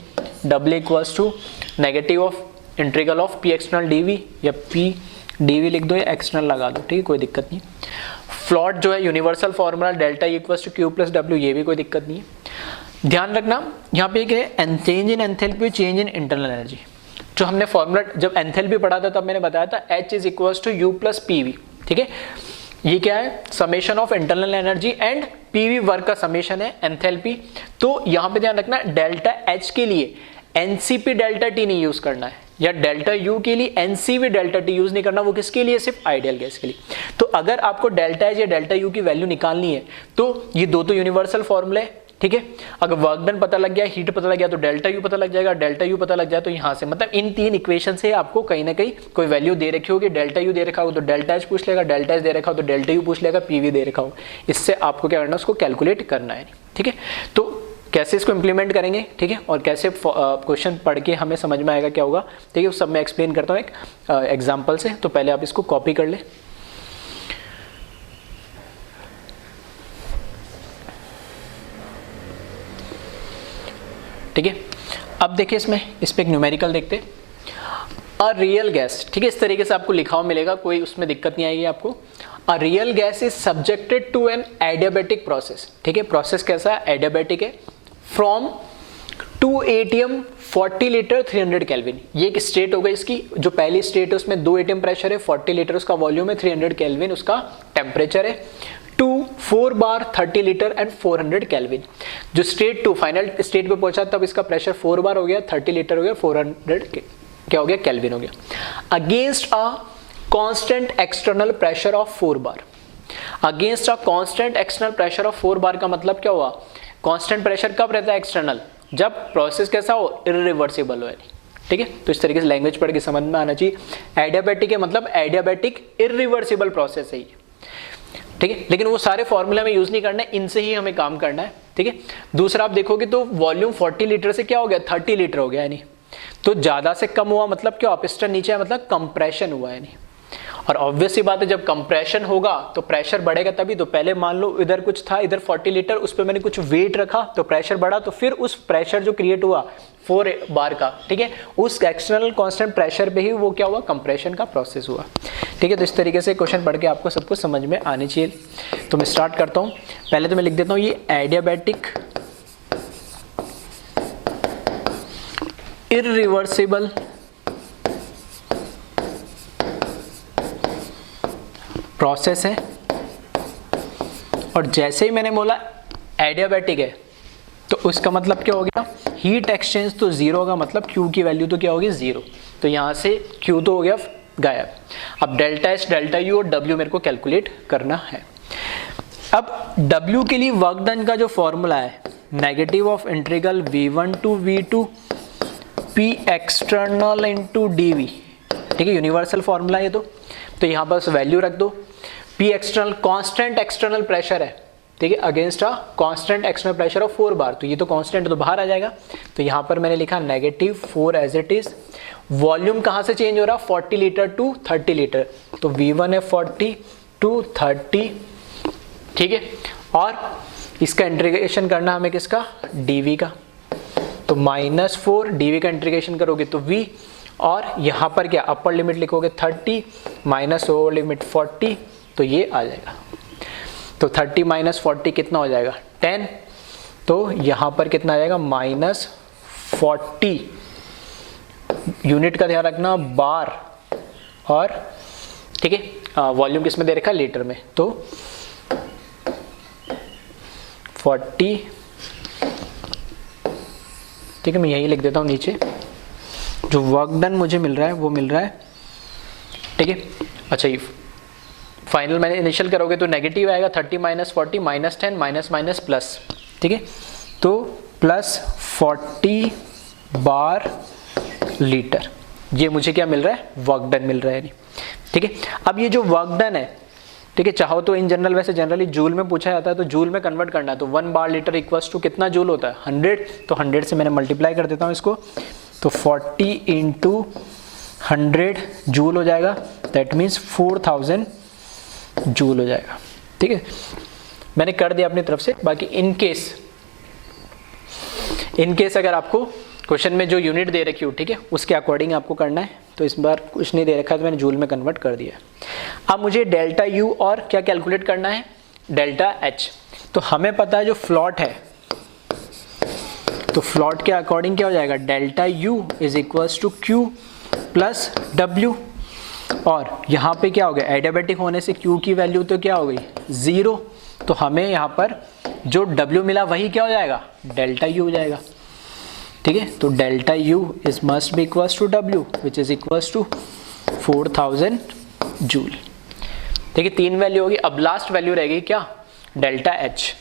W equals to negative of integral of P external dv, या पी dv लिख दो या एक्सटर्नल लगा दो, ठीक है, कोई दिक्कत नहीं। फ्लॉट जो है universal formula delta equals to Q plus W, ये भी कोई दिक्कत नहीं है। ध्यान रखना यहाँ पे change in enthalpy, change in internal energy. जो हमने फॉर्मूला जब एंथैल्पी पढ़ा था तब मैंने बताया था H is equals to U plus PV, ठीक है। ये क्या है, summation of internal energy and PV work का समेशन है एंथैल्पी। तो यहाँ पे ध्यान रखना डेल्टा H के लिए NCP डेल्टा T नहीं यूज करना है, या डेल्टा U के लिए NCV डेल्टा T यूज नहीं करना, वो किसके लिए, सिर्फ आइडियल गैस के लिए। तो अगर आपको डेल्टा H या डेल्टा U की वैल्यू निकालनी है तो ये दो तो यूनिवर्सल फॉर्मूले, ठीक है। अगर वर्क डन पता लग गया, हीट पता लग गया, तो डेल्टा U पता लग जाएगा, डेल्टा U पता लग जाए तो यहाँ से मतलब इन 3 इक्वेशन से आपको कहीं ना कहीं कोई वैल्यू दे रखी होगी। डेल्टा U दे रखा हो तो डेल्टा H पूछ लेगा, डेल्टा H दे रखा हो तो डेल्टा U पूछ लेगा, PV दे रखा हो, इससे आपको क्या करना है, उसको कैलकुलेट करना है, ठीक है। तो कैसे इसको इंप्लीमेंट करेंगे, ठीक है, और कैसे क्वेश्चन पढ़ के हमें समझ में आएगा क्या होगा, ठीक है, उस सब मैं एक्सप्लेन करता हूँ एक एग्जाम्पल से। तो पहले आप इसको कॉपी कर ले। ठीक है, अब देखिए इसमें इस पे एक न्यूमेरिकल देखते। अ रियल गैस, ठीक है, इस तरीके से आपको लिखा हुआ मिलेगा, कोई उसमें दिक्कत नहीं आएगी आपको। A real gas is subjected to an adiabatic process, ठीक है, प्रोसेस कैसा है, एडियाबैटिक है, फ्रॉम 2 ATM 40 लीटर 300 केल्विन, ये एक स्टेट हो गई इसकी, जो पहली स्टेट है उसमें 2 ATM प्रेशर है, 40 लीटर उसका वॉल्यूम है, 300 केल्विन उसका टेम्परेचर है, 4 बार 30 लीटर एंड 400 केल्विन। जो स्टेट 2 फाइनल स्टेट पे पहुंचा तब इसका प्रेशर 4 बार हो गया, 30 लीटर हो गया, 400 क्या हो गया, केल्विन हो गया, against a constant external pressure of 4 bar. Against a constant external pressure of 4 बार का मतलब क्या हुआ, कांस्टेंट प्रेशर कब रहता है एक्सटर्नल, जब प्रोसेस कैसा हो, इरिवर्सिबल हो, ठीक है। तो इस तरीके से लैंग्वेज पढ़ के समझ में आना चाहिए। एडियाबैटिक है मतलब एडियाबैटिक इरिवर्सिबल प्रोसेस है ये, ठीक है, लेकिन वो सारे फॉर्मूला में यूज नहीं करना है, इनसे ही हमें काम करना है, ठीक है। दूसरा आप देखोगे तो वॉल्यूम 40 लीटर से क्या हो गया, 30 लीटर हो गया, यानी तो ज्यादा से कम हुआ मतलब क्या, पिस्टन नीचे है मतलब कंप्रेशन हुआ, यानी। और ऑब्वियस सी बात है, जब कंप्रेशन होगा तो प्रेशर बढ़ेगा तभी तो। पहले मान लो इधर कुछ था, इधर 40 लीटर, उस पर मैंने कुछ वेट रखा तो प्रेशर बढ़ा, तो फिर उस प्रेशर जो क्रिएट हुआ 4 बार का, ठीक है, उस एक्सटर्नल कांस्टेंट प्रेशर पे ही वो क्या हुआ, कंप्रेशन का प्रोसेस हुआ, ठीक है। तो इस तरीके से क्वेश्चन पढ़ के आपको सब कुछ समझ में आनी चाहिए। तो मैं स्टार्ट करता हूँ, पहले तो मैं लिख देता हूँ ये एडियाबैटिक इरिवर्सिबल प्रोसेस है, और जैसे ही मैंने बोला एडियाबैटिक है तो उसका मतलब क्या हो गया, हीट एक्सचेंज तो जीरो होगा, मतलब Q की वैल्यू तो क्या होगी, जीरो। तो यहाँ से Q तो हो गया गायब। अब डेल्टा एच, डेल्टा यू और W मेरे को कैलकुलेट करना है। अब W के लिए वर्क डन का जो फॉर्मूला है, negative of integral V1 to V2 P external into DV, ठीक है, यूनिवर्सल फॉर्मूला ये तो यहाँ पर वैल्यू रख दो। P external constant external pressure है, ठीक है, against a constant external pressure of 4 बार, तो ये तो कांस्टेंट तो बाहर आ जाएगा। तो यहाँ पर मैंने लिखा -4 एज इट इज। वॉल्यूम कहाँ से चेंज हो रहा, 40 लीटर टू 30 लीटर, तो V1 है 40 टू 30, ठीक है, और इसका इंटीग्रेशन करना हमें किसका, DV का, तो -4 DV का इंटीग्रेशन करोगे तो V, और यहाँ पर क्या अपर लिमिट लिखोगे 30 माइनस लोअर लिमिट 40, तो ये आ जाएगा। तो 30 माइनस 40 कितना हो जाएगा, 10, तो यहाँ पर कितना आ जाएगा, -40। यूनिट का ध्यान रखना, बार, और ठीक है, वॉल्यूम किसमें दे रखा है, लीटर में, तो 40, ठीक है, मैं यही लिख देता हूँ नीचे। जो वर्क डन मुझे मिल रहा है वो मिल रहा है, ठीक है। अच्छा, ये फाइनल मैंने इनिशियल करोगे तो नेगेटिव आएगा, 30 minus 40 minus 10 minus minus plus, ठीक है, तो प्लस 40 बार लीटर, ये मुझे क्या मिल रहा है, वर्क डन मिल रहा है, ठीक है। अब ये जो वर्क डन है, ठीक है, चाहो तो इन जनरल, वैसे जनरली जूल में पूछा जाता है तो जूल में कन्वर्ट करना है, तो 1 बार लीटर इक्वल्स टू कितना जूल होता है, 100, तो 100 से मैंने मल्टीप्लाई कर देता हूँ इसको, तो 40 इंटू 100 जूल हो जाएगा, दैट मीन्स 4000 जूल हो जाएगा, ठीक है। मैंने कर दिया अपनी तरफ से, बाकी इन केस अगर आपको क्वेश्चन में जो यूनिट दे रखी हो, ठीक है, उसके अकॉर्डिंग आपको करना है। तो इस बार कुछ नहीं दे रखा है तो मैंने जूल में कन्वर्ट कर दिया। अब मुझे डेल्टा यू और क्या कैलकुलेट करना है, डेल्टा एच। तो हमें पता है जो फ्लॉट है, तो फ्लॉट के अकॉर्डिंग क्या हो जाएगा, delta U is equals to Q plus W, और यहाँ पे क्या हो गया, एडियाबैटिक होने से क्यू की वैल्यू तो क्या हो गई, 0, तो हमें यहाँ पर जो डब्ल्यू मिला वही क्या हो जाएगा, डेल्टा यू हो जाएगा, ठीक है। तो delta U is must be equals to W which is equals to 4000 joule, ठीक है। 3 वैल्यू होगी। अब लास्ट वैल्यू रहेगी क्या, डेल्टा एच।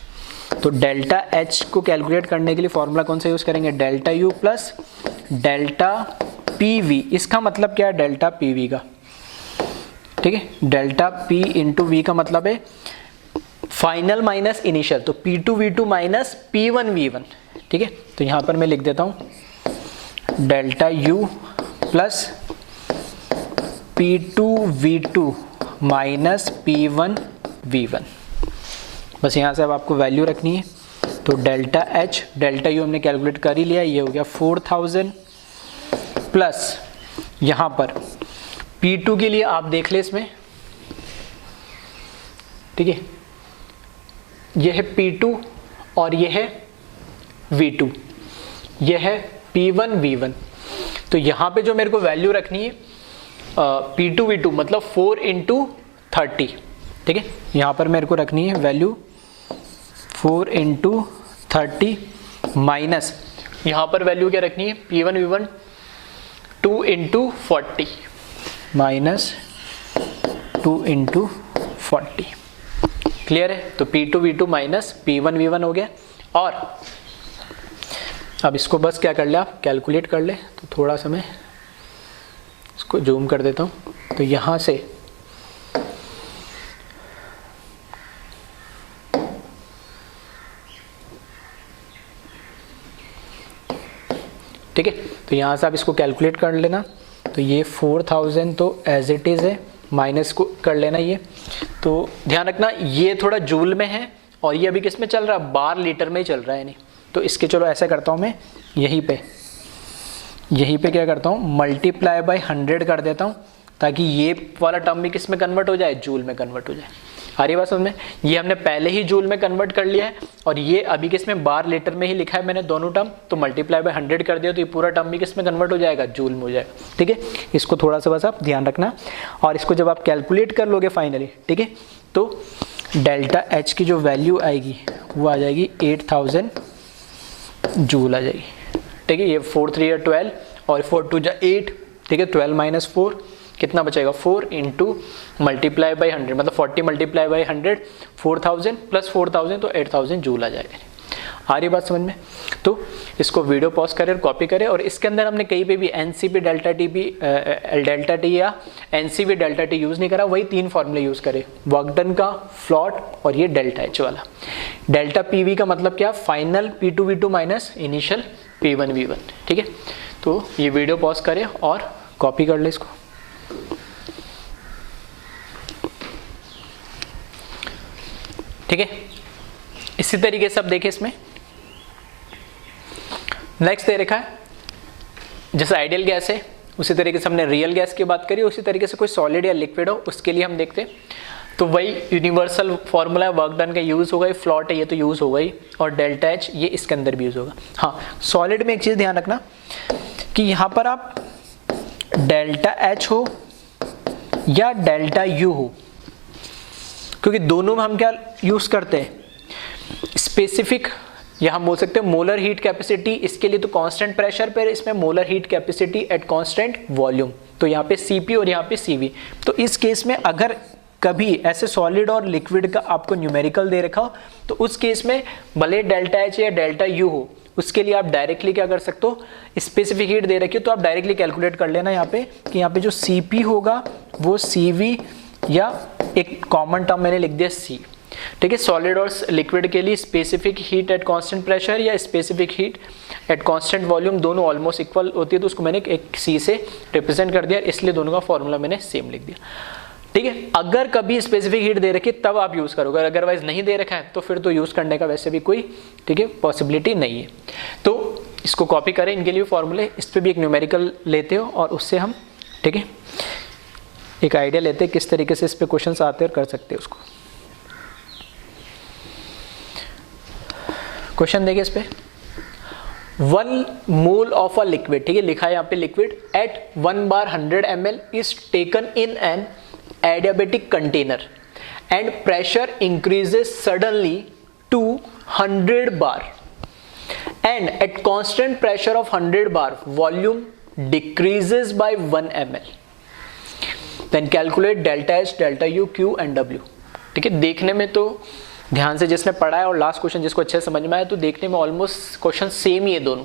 तो डेल्टा एच को कैलकुलेट करने के लिए फॉर्मूला कौन सा यूज करेंगे, delta U plus delta P we. इसका मतलब क्या है, डेल्टा पी वी का, ठीक है, डेल्टा पी इंटू वी का मतलब है फाइनल माइनस इनिशियल, तो P2 V2 minus P1 V1, ठीक है। तो यहाँ पर मैं लिख देता हूँ delta U plus P2 V2 minus P1 V1, बस यहाँ से अब आपको वैल्यू रखनी है। तो डेल्टा H, डेल्टा U हमने कैलकुलेट कर ही लिया, ये हो गया 4000 प्लस यहाँ पर P2 के लिए आप देख ले इसमें, ठीक है, यह है P2 और यह है V2, यह है P1 V1। तो यहाँ पे जो मेरे को वैल्यू रखनी है P2 V2 मतलब 4 इंटू 30, ठीक है, यहाँ पर मेरे को रखनी है वैल्यू 4 इंटू 30 माइनस यहाँ पर वैल्यू क्या रखनी है P1 V1 2 into 40 minus 2 into 40। Clear है? तो P2 V2 minus P1 V1 हो गया। और अब इसको बस क्या कर ले, आप कैलकुलेट कर ले। तो थोड़ा सा मैं इसको जूम कर देता हूँ। तो यहाँ से ठीक है, तो यहाँ से आप इसको कैलकुलेट कर लेना। तो ये 4000 तो एज इट इज़ है, माइनस को कर लेना ये। तो ध्यान रखना ये थोड़ा जूल में है और ये अभी किस में चल रहा है, बार लीटर में ही चल रहा है। नहीं तो इसके चलो ऐसा करता हूँ मैं, यहीं पे क्या करता हूँ मल्टीप्लाई बाय 100 कर देता हूँ, ताकि ये वाला टर्म भी किस में कन्वर्ट हो जाए, जूल में कन्वर्ट हो जाए। आ रही बात समझ में? ये हमने पहले ही जूल में कन्वर्ट कर लिया है और ये अभी किस में बार लीटर में ही लिखा है मैंने दोनों टर्म। तो मल्टीप्लाई बाय 100 कर दिया तो ये पूरा टर्म भी किस में कन्वर्ट हो जाएगा, जूल में हो जाएगा। ठीक है, इसको थोड़ा सा बस आप ध्यान रखना। और इसको जब आप कैलकुलेट कर लोगे फाइनली, ठीक है, तो डेल्टा एच की जो वैल्यू आएगी वो आ जाएगी 8000 जूल आ जाएगी। ठीक है, ये 4 3 या 12 और 4 2 जा 8, ठीक है, 12 माइनस 4 कितना बचेगा 4 इंटू मल्टीप्लाई बाई 100 मतलब 40 मल्टीप्लाई बाई 100 4000 प्लस 4000 तो 8000 जूल आ जाएगा। आ रही बात समझ में? तो इसको वीडियो पॉज करें और कॉपी करें। और इसके अंदर हमने कहीं पे भी NCP डेल्टा टी या NCV डेल्टा टी यूज़ नहीं करा, वही 3 फॉर्मूले यूज़ करे, वर्क डन का, फ्लॉट और ये डेल्टा एच वाला। डेल्टा PV का मतलब क्या, final P2 V2 minus initial P1 V1। ठीक है, तो ये वीडियो पॉज करें और कॉपी कर ले इसको। ठीक है, इसी तरीके से अब देखें इसमें नेक्स्ट दे रखा है, जैसे आइडियल गैस है उसी तरीके से हमने रियल गैस की बात करी, उसी तरीके से कोई सॉलिड या लिक्विड हो उसके लिए हम देखते हैं। तो वही यूनिवर्सल फॉर्मूला वर्क डन का यूज़ होगा, फ्लॉट है ये तो यूज़ होगा ही, और डेल्टा एच ये इसके अंदर भी यूज़ होगा। हाँ, सॉलिड में एक चीज़ ध्यान रखना कि यहाँ पर आप डेल्टा एच हो या डेल्टा यू हो, क्योंकि दोनों में हम क्या यूज़ करते हैं, स्पेसिफिक या हम बोल सकते हैं मोलर हीट कैपेसिटी। इसके लिए तो कांस्टेंट प्रेशर पर, इसमें molar heat capacity eight constant volume. तो यहाँ पे Cp और यहाँ पे Cv। तो इस केस में अगर कभी ऐसे सॉलिड और लिक्विड का आपको न्यूमेरिकल दे रखा हो तो उस केस में भले डेल्टा एच या डेल्टा यू हो, उसके लिए आप डायरेक्टली क्या कर सकते हो, स्पेसिफिक हीट दे रखी हो तो आप डायरेक्टली कैलकुलेट कर लेना यहाँ पे कि यहाँ पे जो Cp होगा वो Cv या एक कॉमन टर्म मैंने लिख दिया C। ठीक है, सॉलिड और लिक्विड के लिए specific heat at constant pressure या specific heat at constant volume दोनों ऑलमोस्ट इक्वल होती है, तो उसको मैंने एक C से रिप्रेजेंट कर दिया, इसलिए दोनों का फॉर्मूला मैंने सेम लिख दिया। ठीक है, अगर कभी स्पेसिफिक हीट दे रखी तब आप यूज़ करोगे, अदरवाइज नहीं दे रखा है तो फिर तो यूज़ करने का वैसे भी कोई, ठीक है, पॉसिबिलिटी नहीं है। तो इसको कॉपी करें, इनके लिए फॉर्मूले, इस पर भी एक न्यूमेरिकल लेते हो और उससे हम, ठीक है, एक आइडिया लेते हैं किस तरीके से इस पर क्वेश्चन आते हैं और कर सकते हैं उसको। क्वेश्चन देखिए इस पे, 1 मोल ऑफ अ लिक्विड, ठीक है, लिखा है यहाँ पे liquid at 1 bar 100 ml is taken in an adiabatic container and pressure increases suddenly to 100 bar and at constant pressure of 100 bar volume decreases by 1 ml। Then calculate delta H, delta U, Q and W. ठीक है, देखने में तो ध्यान से जिसने पढ़ा है और लास्ट क्वेश्चन जिसको अच्छे समझ में आया तो देखने में ऑलमोस्ट क्वेश्चन सेम ही है दोनों।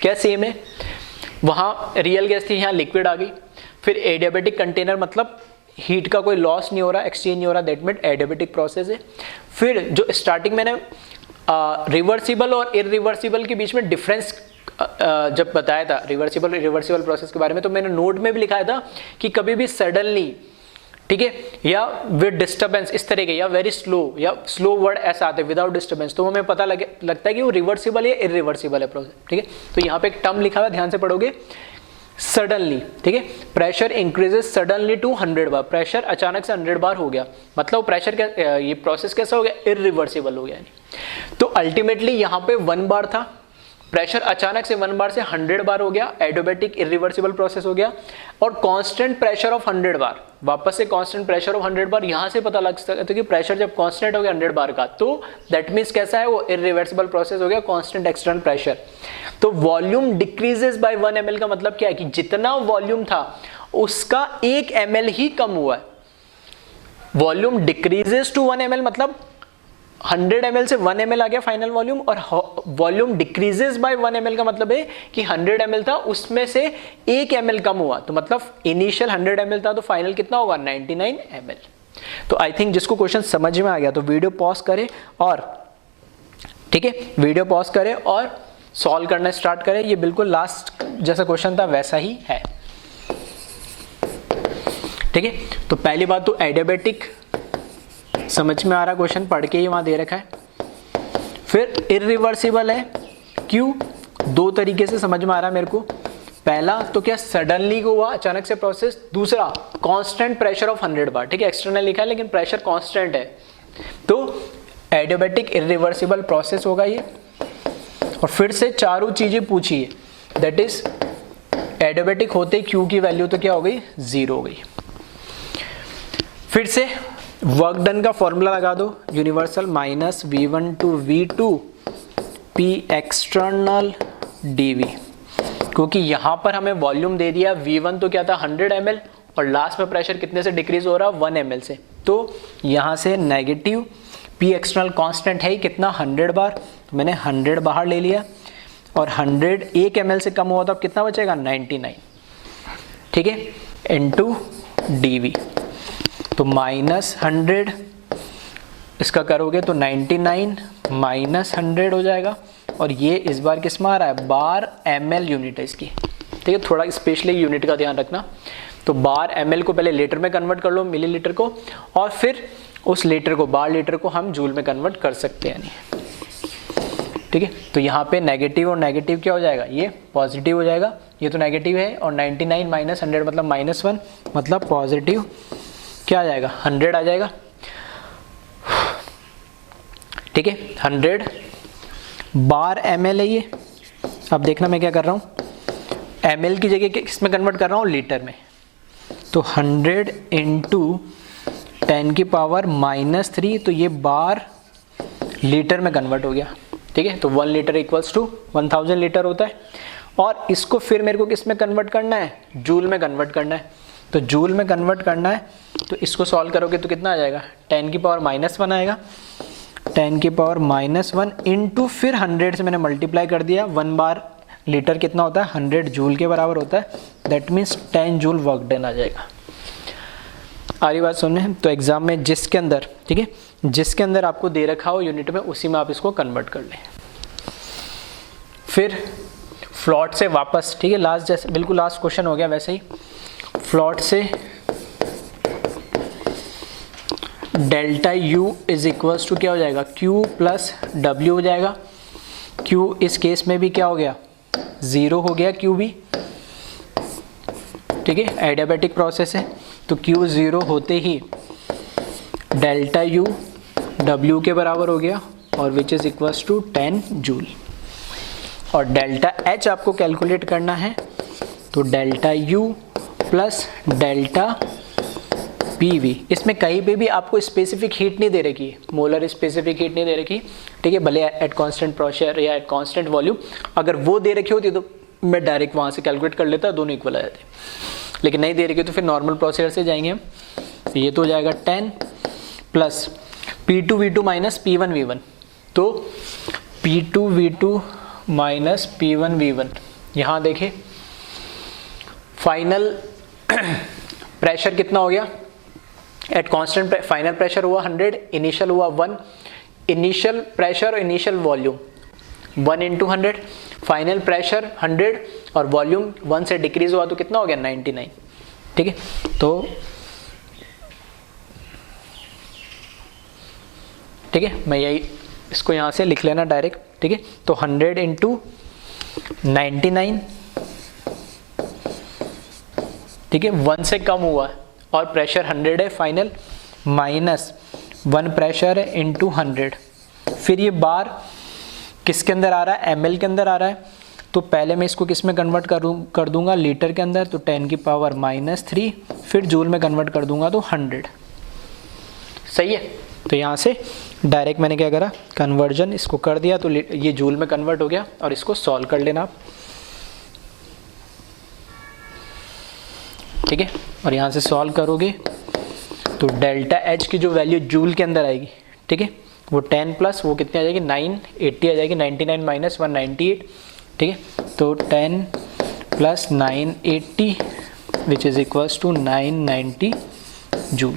क्या सेम है, वहाँ रियल गैस थी, यहाँ लिक्विड आ गई। फिर एडियाबेटिक कंटेनर मतलब हीट का कोई लॉस नहीं हो रहा, एक्सचेंज नहीं हो रहा, दैट मीन एडियाबेटिक प्रोसेस है। फिर जो स्टार्टिंग मैंने रिवर्सिबल और इरिवर्सिबल के बीच में डिफरेंस जब बताया था, रिवर्सिबल प्रोसेस के बारे में, तो मैंने नोट में भी लिखाया था कि कभी भी सडनली, ठीक है, या विद डिस्टर्बेंस इस तरह के, या वेरी स्लो, या स्लो वर्ड ऐसा आता है विदाउट डिस्टर्बेंस, तो हमें पता लगता है कि वो रिवर्सिबल या इरिवर्सिबल है प्रोसेस। ठीक है, तो यहाँ पे एक टर्म लिखा हुआ है, ध्यान से पढ़ोगे, सडनली, ठीक है, pressure increases suddenly to 100 bar, pressure अचानक से 100 बार हो गया, मतलब प्रेशर क्या, ये प्रोसेस कैसा हो गया, इरिवर्सिबल हो गया। तो अल्टीमेटली यहाँ पे 1 बार था, प्रेशर अचानक से 1 बार से 100 बार हो गया, एडियाबैटिक इरिवर्सिबल प्रोसेस हो गया। और कांस्टेंट प्रेशर ऑफ 100 बार, वापस से कांस्टेंट प्रेशर ऑफ 100 बार, यहाँ से पता लग सकता है कि प्रेशर जब कांस्टेंट हो गया 100 बार का, तो दैट मीन्स कैसा है, वो इरिवर्सिबल प्रोसेस हो गया, कांस्टेंट एक्सटर्नल प्रेशर। तो वॉल्यूम डिक्रीजेस बाय 1 ml का मतलब क्या है कि जितना वॉल्यूम था उसका 1 ml ही कम हुआ है। वॉल्यूम डिक्रीजेस टू 1 ml मतलब 100 ml से 1 ml आ गया फाइनल वॉल्यूम, और वॉल्यूम डिक्रीजेस बाय 1 ml का मतलब है कि 100 ml था उसमें से 1 ml कम हुआ, तो मतलब इनिशियल 100 ml था तो फाइनल कितना होगा, 99 ml। तो आई थिंक जिसको क्वेश्चन समझ में आ गया तो वीडियो पॉज करे और, ठीक है, वीडियो पॉज करे और सॉल्व करना स्टार्ट करें। ये बिल्कुल लास्ट जैसा क्वेश्चन था वैसा ही है, ठीक है। तो पहली बात तो एडियाबैटिक समझ में आ रहा, क्वेश्चन पढ़ के ही वहां दे रखा है। फिर इरिवर्सिबल है, क्यों, 2 तरीके से समझ में आ रहा है मेरे को। पहला तो क्या सडनली को हुआ अचानक से प्रोसेस, दूसरा कांस्टेंट प्रेशर ऑफ 100 बार, ठीक है, एक्सटर्नल लिखा है लेकिन प्रेशर कांस्टेंट है, तो एडियाबैटिक इरिवर्सिबल प्रोसेस होगा ये। और फिर से चारों चीजें पूछी है, दैट इज एडियाबैटिक होते क्यू की वैल्यू तो क्या हो गई, 0 हो गई। फिर से वर्क डन का फॉर्मूला लगा दो, universal minus V1 to V2 P external dV, क्योंकि यहां पर हमें वॉल्यूम दे दिया, V1 तो क्या था 100 ml और लास्ट में प्रेशर कितने से डिक्रीज हो रहा, 1 ml से, तो यहां से नेगेटिव P एक्सटर्नल कांस्टेंट है ही कितना, 100 बार, तो मैंने 100 बाहर ले लिया और 100 1 ml से कम हुआ तो अब कितना बचेगा, 99, ठीक है, इनटू dV। तो माइनस 100 इसका करोगे तो 99 माइनस 100 हो जाएगा, और ये इस बार किस में आ रहा है, बार ml यूनिट है इसकी, ठीक है, थोड़ा स्पेशली यूनिट का ध्यान रखना। तो बार ml को पहले लीटर में कन्वर्ट कर लो, मिलीलीटर को, और फिर उस लीटर को, बार लीटर को हम जूल में कन्वर्ट कर सकते हैं, ठीक है। तो यहाँ पे नेगेटिव और नेगेटिव क्या हो जाएगा, ये पॉजिटिव हो जाएगा, ये तो नेगेटिव है, और 99 माइनस 100 मतलब -1 मतलब पॉजिटिव क्या आ जाएगा, 100 आ जाएगा, ठीक है। 100 बार ml है ये। अब देखना मैं क्या कर रहा हूँ, ml की जगह किस में कन्वर्ट कर रहा हूँ, लीटर में। तो 100 इंटू 10 की पावर -3, तो ये बार लीटर में कन्वर्ट हो गया, ठीक है। तो 1 लीटर इक्वल्स टू 1000 लीटर होता है, और इसको फिर मेरे को किस में कन्वर्ट करना है, जूल में कन्वर्ट करना है। तो जूल में कन्वर्ट करना है तो इसको सॉल्व करोगे तो कितना आ जाएगा, 10 की पावर -1 आएगा, 10 की पावर -1 इंटू फिर 100 से मैंने मल्टीप्लाई कर दिया, 1 बार लीटर कितना होता है, 100 जूल के बराबर होता है, that means 10 joule work done आ जाएगा। आ रही बात सुनने, तो एग्जाम में जिसके अंदर, ठीक है, जिसके अंदर आपको दे रखा हो यूनिट में, उसी में आप इसको कन्वर्ट कर लें। फिर फ्लॉट से वापस, ठीक है, लास्ट जैसे बिल्कुल लास्ट क्वेश्चन हो गया वैसे ही, फ्लॉट से delta U is equals to क्या हो जाएगा, Q प्लस W हो जाएगा। Q इस केस में भी क्या हो गया, 0 हो गया Q भी, ठीक है, एडियाबैटिक प्रोसेस है, तो Q 0 होते ही डेल्टा U W के बराबर हो गया, और which is equals to 10 joule. और डेल्टा H आपको कैलकुलेट करना है, तो delta U plus delta PV, इसमें कहीं पे भी आपको स्पेसिफिक हीट नहीं दे रखी है, मोलर स्पेसिफिक हीट नहीं दे रखी, ठीक है, भले एट कांस्टेंट प्रेशर या एट कांस्टेंट वॉल्यूम, अगर वो दे रखी होती तो मैं डायरेक्ट वहाँ से कैलकुलेट कर लेता, दोनों इक्वल आ जाते, लेकिन नहीं दे रखी तो फिर नॉर्मल प्रोसीजर से जाएंगे हम। ये तो हो जाएगा 10 प्लस P2V2 माइनस P1V1, तो P2V2 माइनस P1V1, यहाँ देखें फाइनल प्रेशर कितना हो गया, एट कांस्टेंट फाइनल प्रेशर हुआ 100, इनिशियल हुआ 1, इनिशियल प्रेशर और initial volume 1 into 100, final pressure 100 और वॉल्यूम 1 से डिक्रीज हुआ तो कितना हो गया, 99, ठीक है। तो ठीक है, मैं यही इसको यहाँ से लिख लेना डायरेक्ट, ठीक है। तो 100 इंटू 99 ठीक है, 1 से कम हुआ है और प्रेशर 100 है फाइनल, माइनस 1 प्रेशर है इंटू 100। फिर ये बार किसके अंदर आ रहा है, ml के अंदर आ रहा है, तो पहले मैं इसको किस में कन्वर्ट कर दूंगा, लीटर के अंदर, तो 10 की पावर -3, फिर जूल में कन्वर्ट कर दूंगा तो 100। सही है, तो यहाँ से डायरेक्ट मैंने क्या करा, कन्वर्जन इसको कर दिया, तो ये जूल में कन्वर्ट हो गया। और इसको सॉल्व कर लेना आप, ठीक है। और यहाँ से सॉल्व करोगे तो डेल्टा एच की जो वैल्यू जूल के अंदर आएगी, ठीक है, वो 10 प्लस वो कितनी आ जाएगी, 980 आ जाएगी, 99 माइनस 198, ठीक है। तो 10 plus 980 which is equals to 990 joule,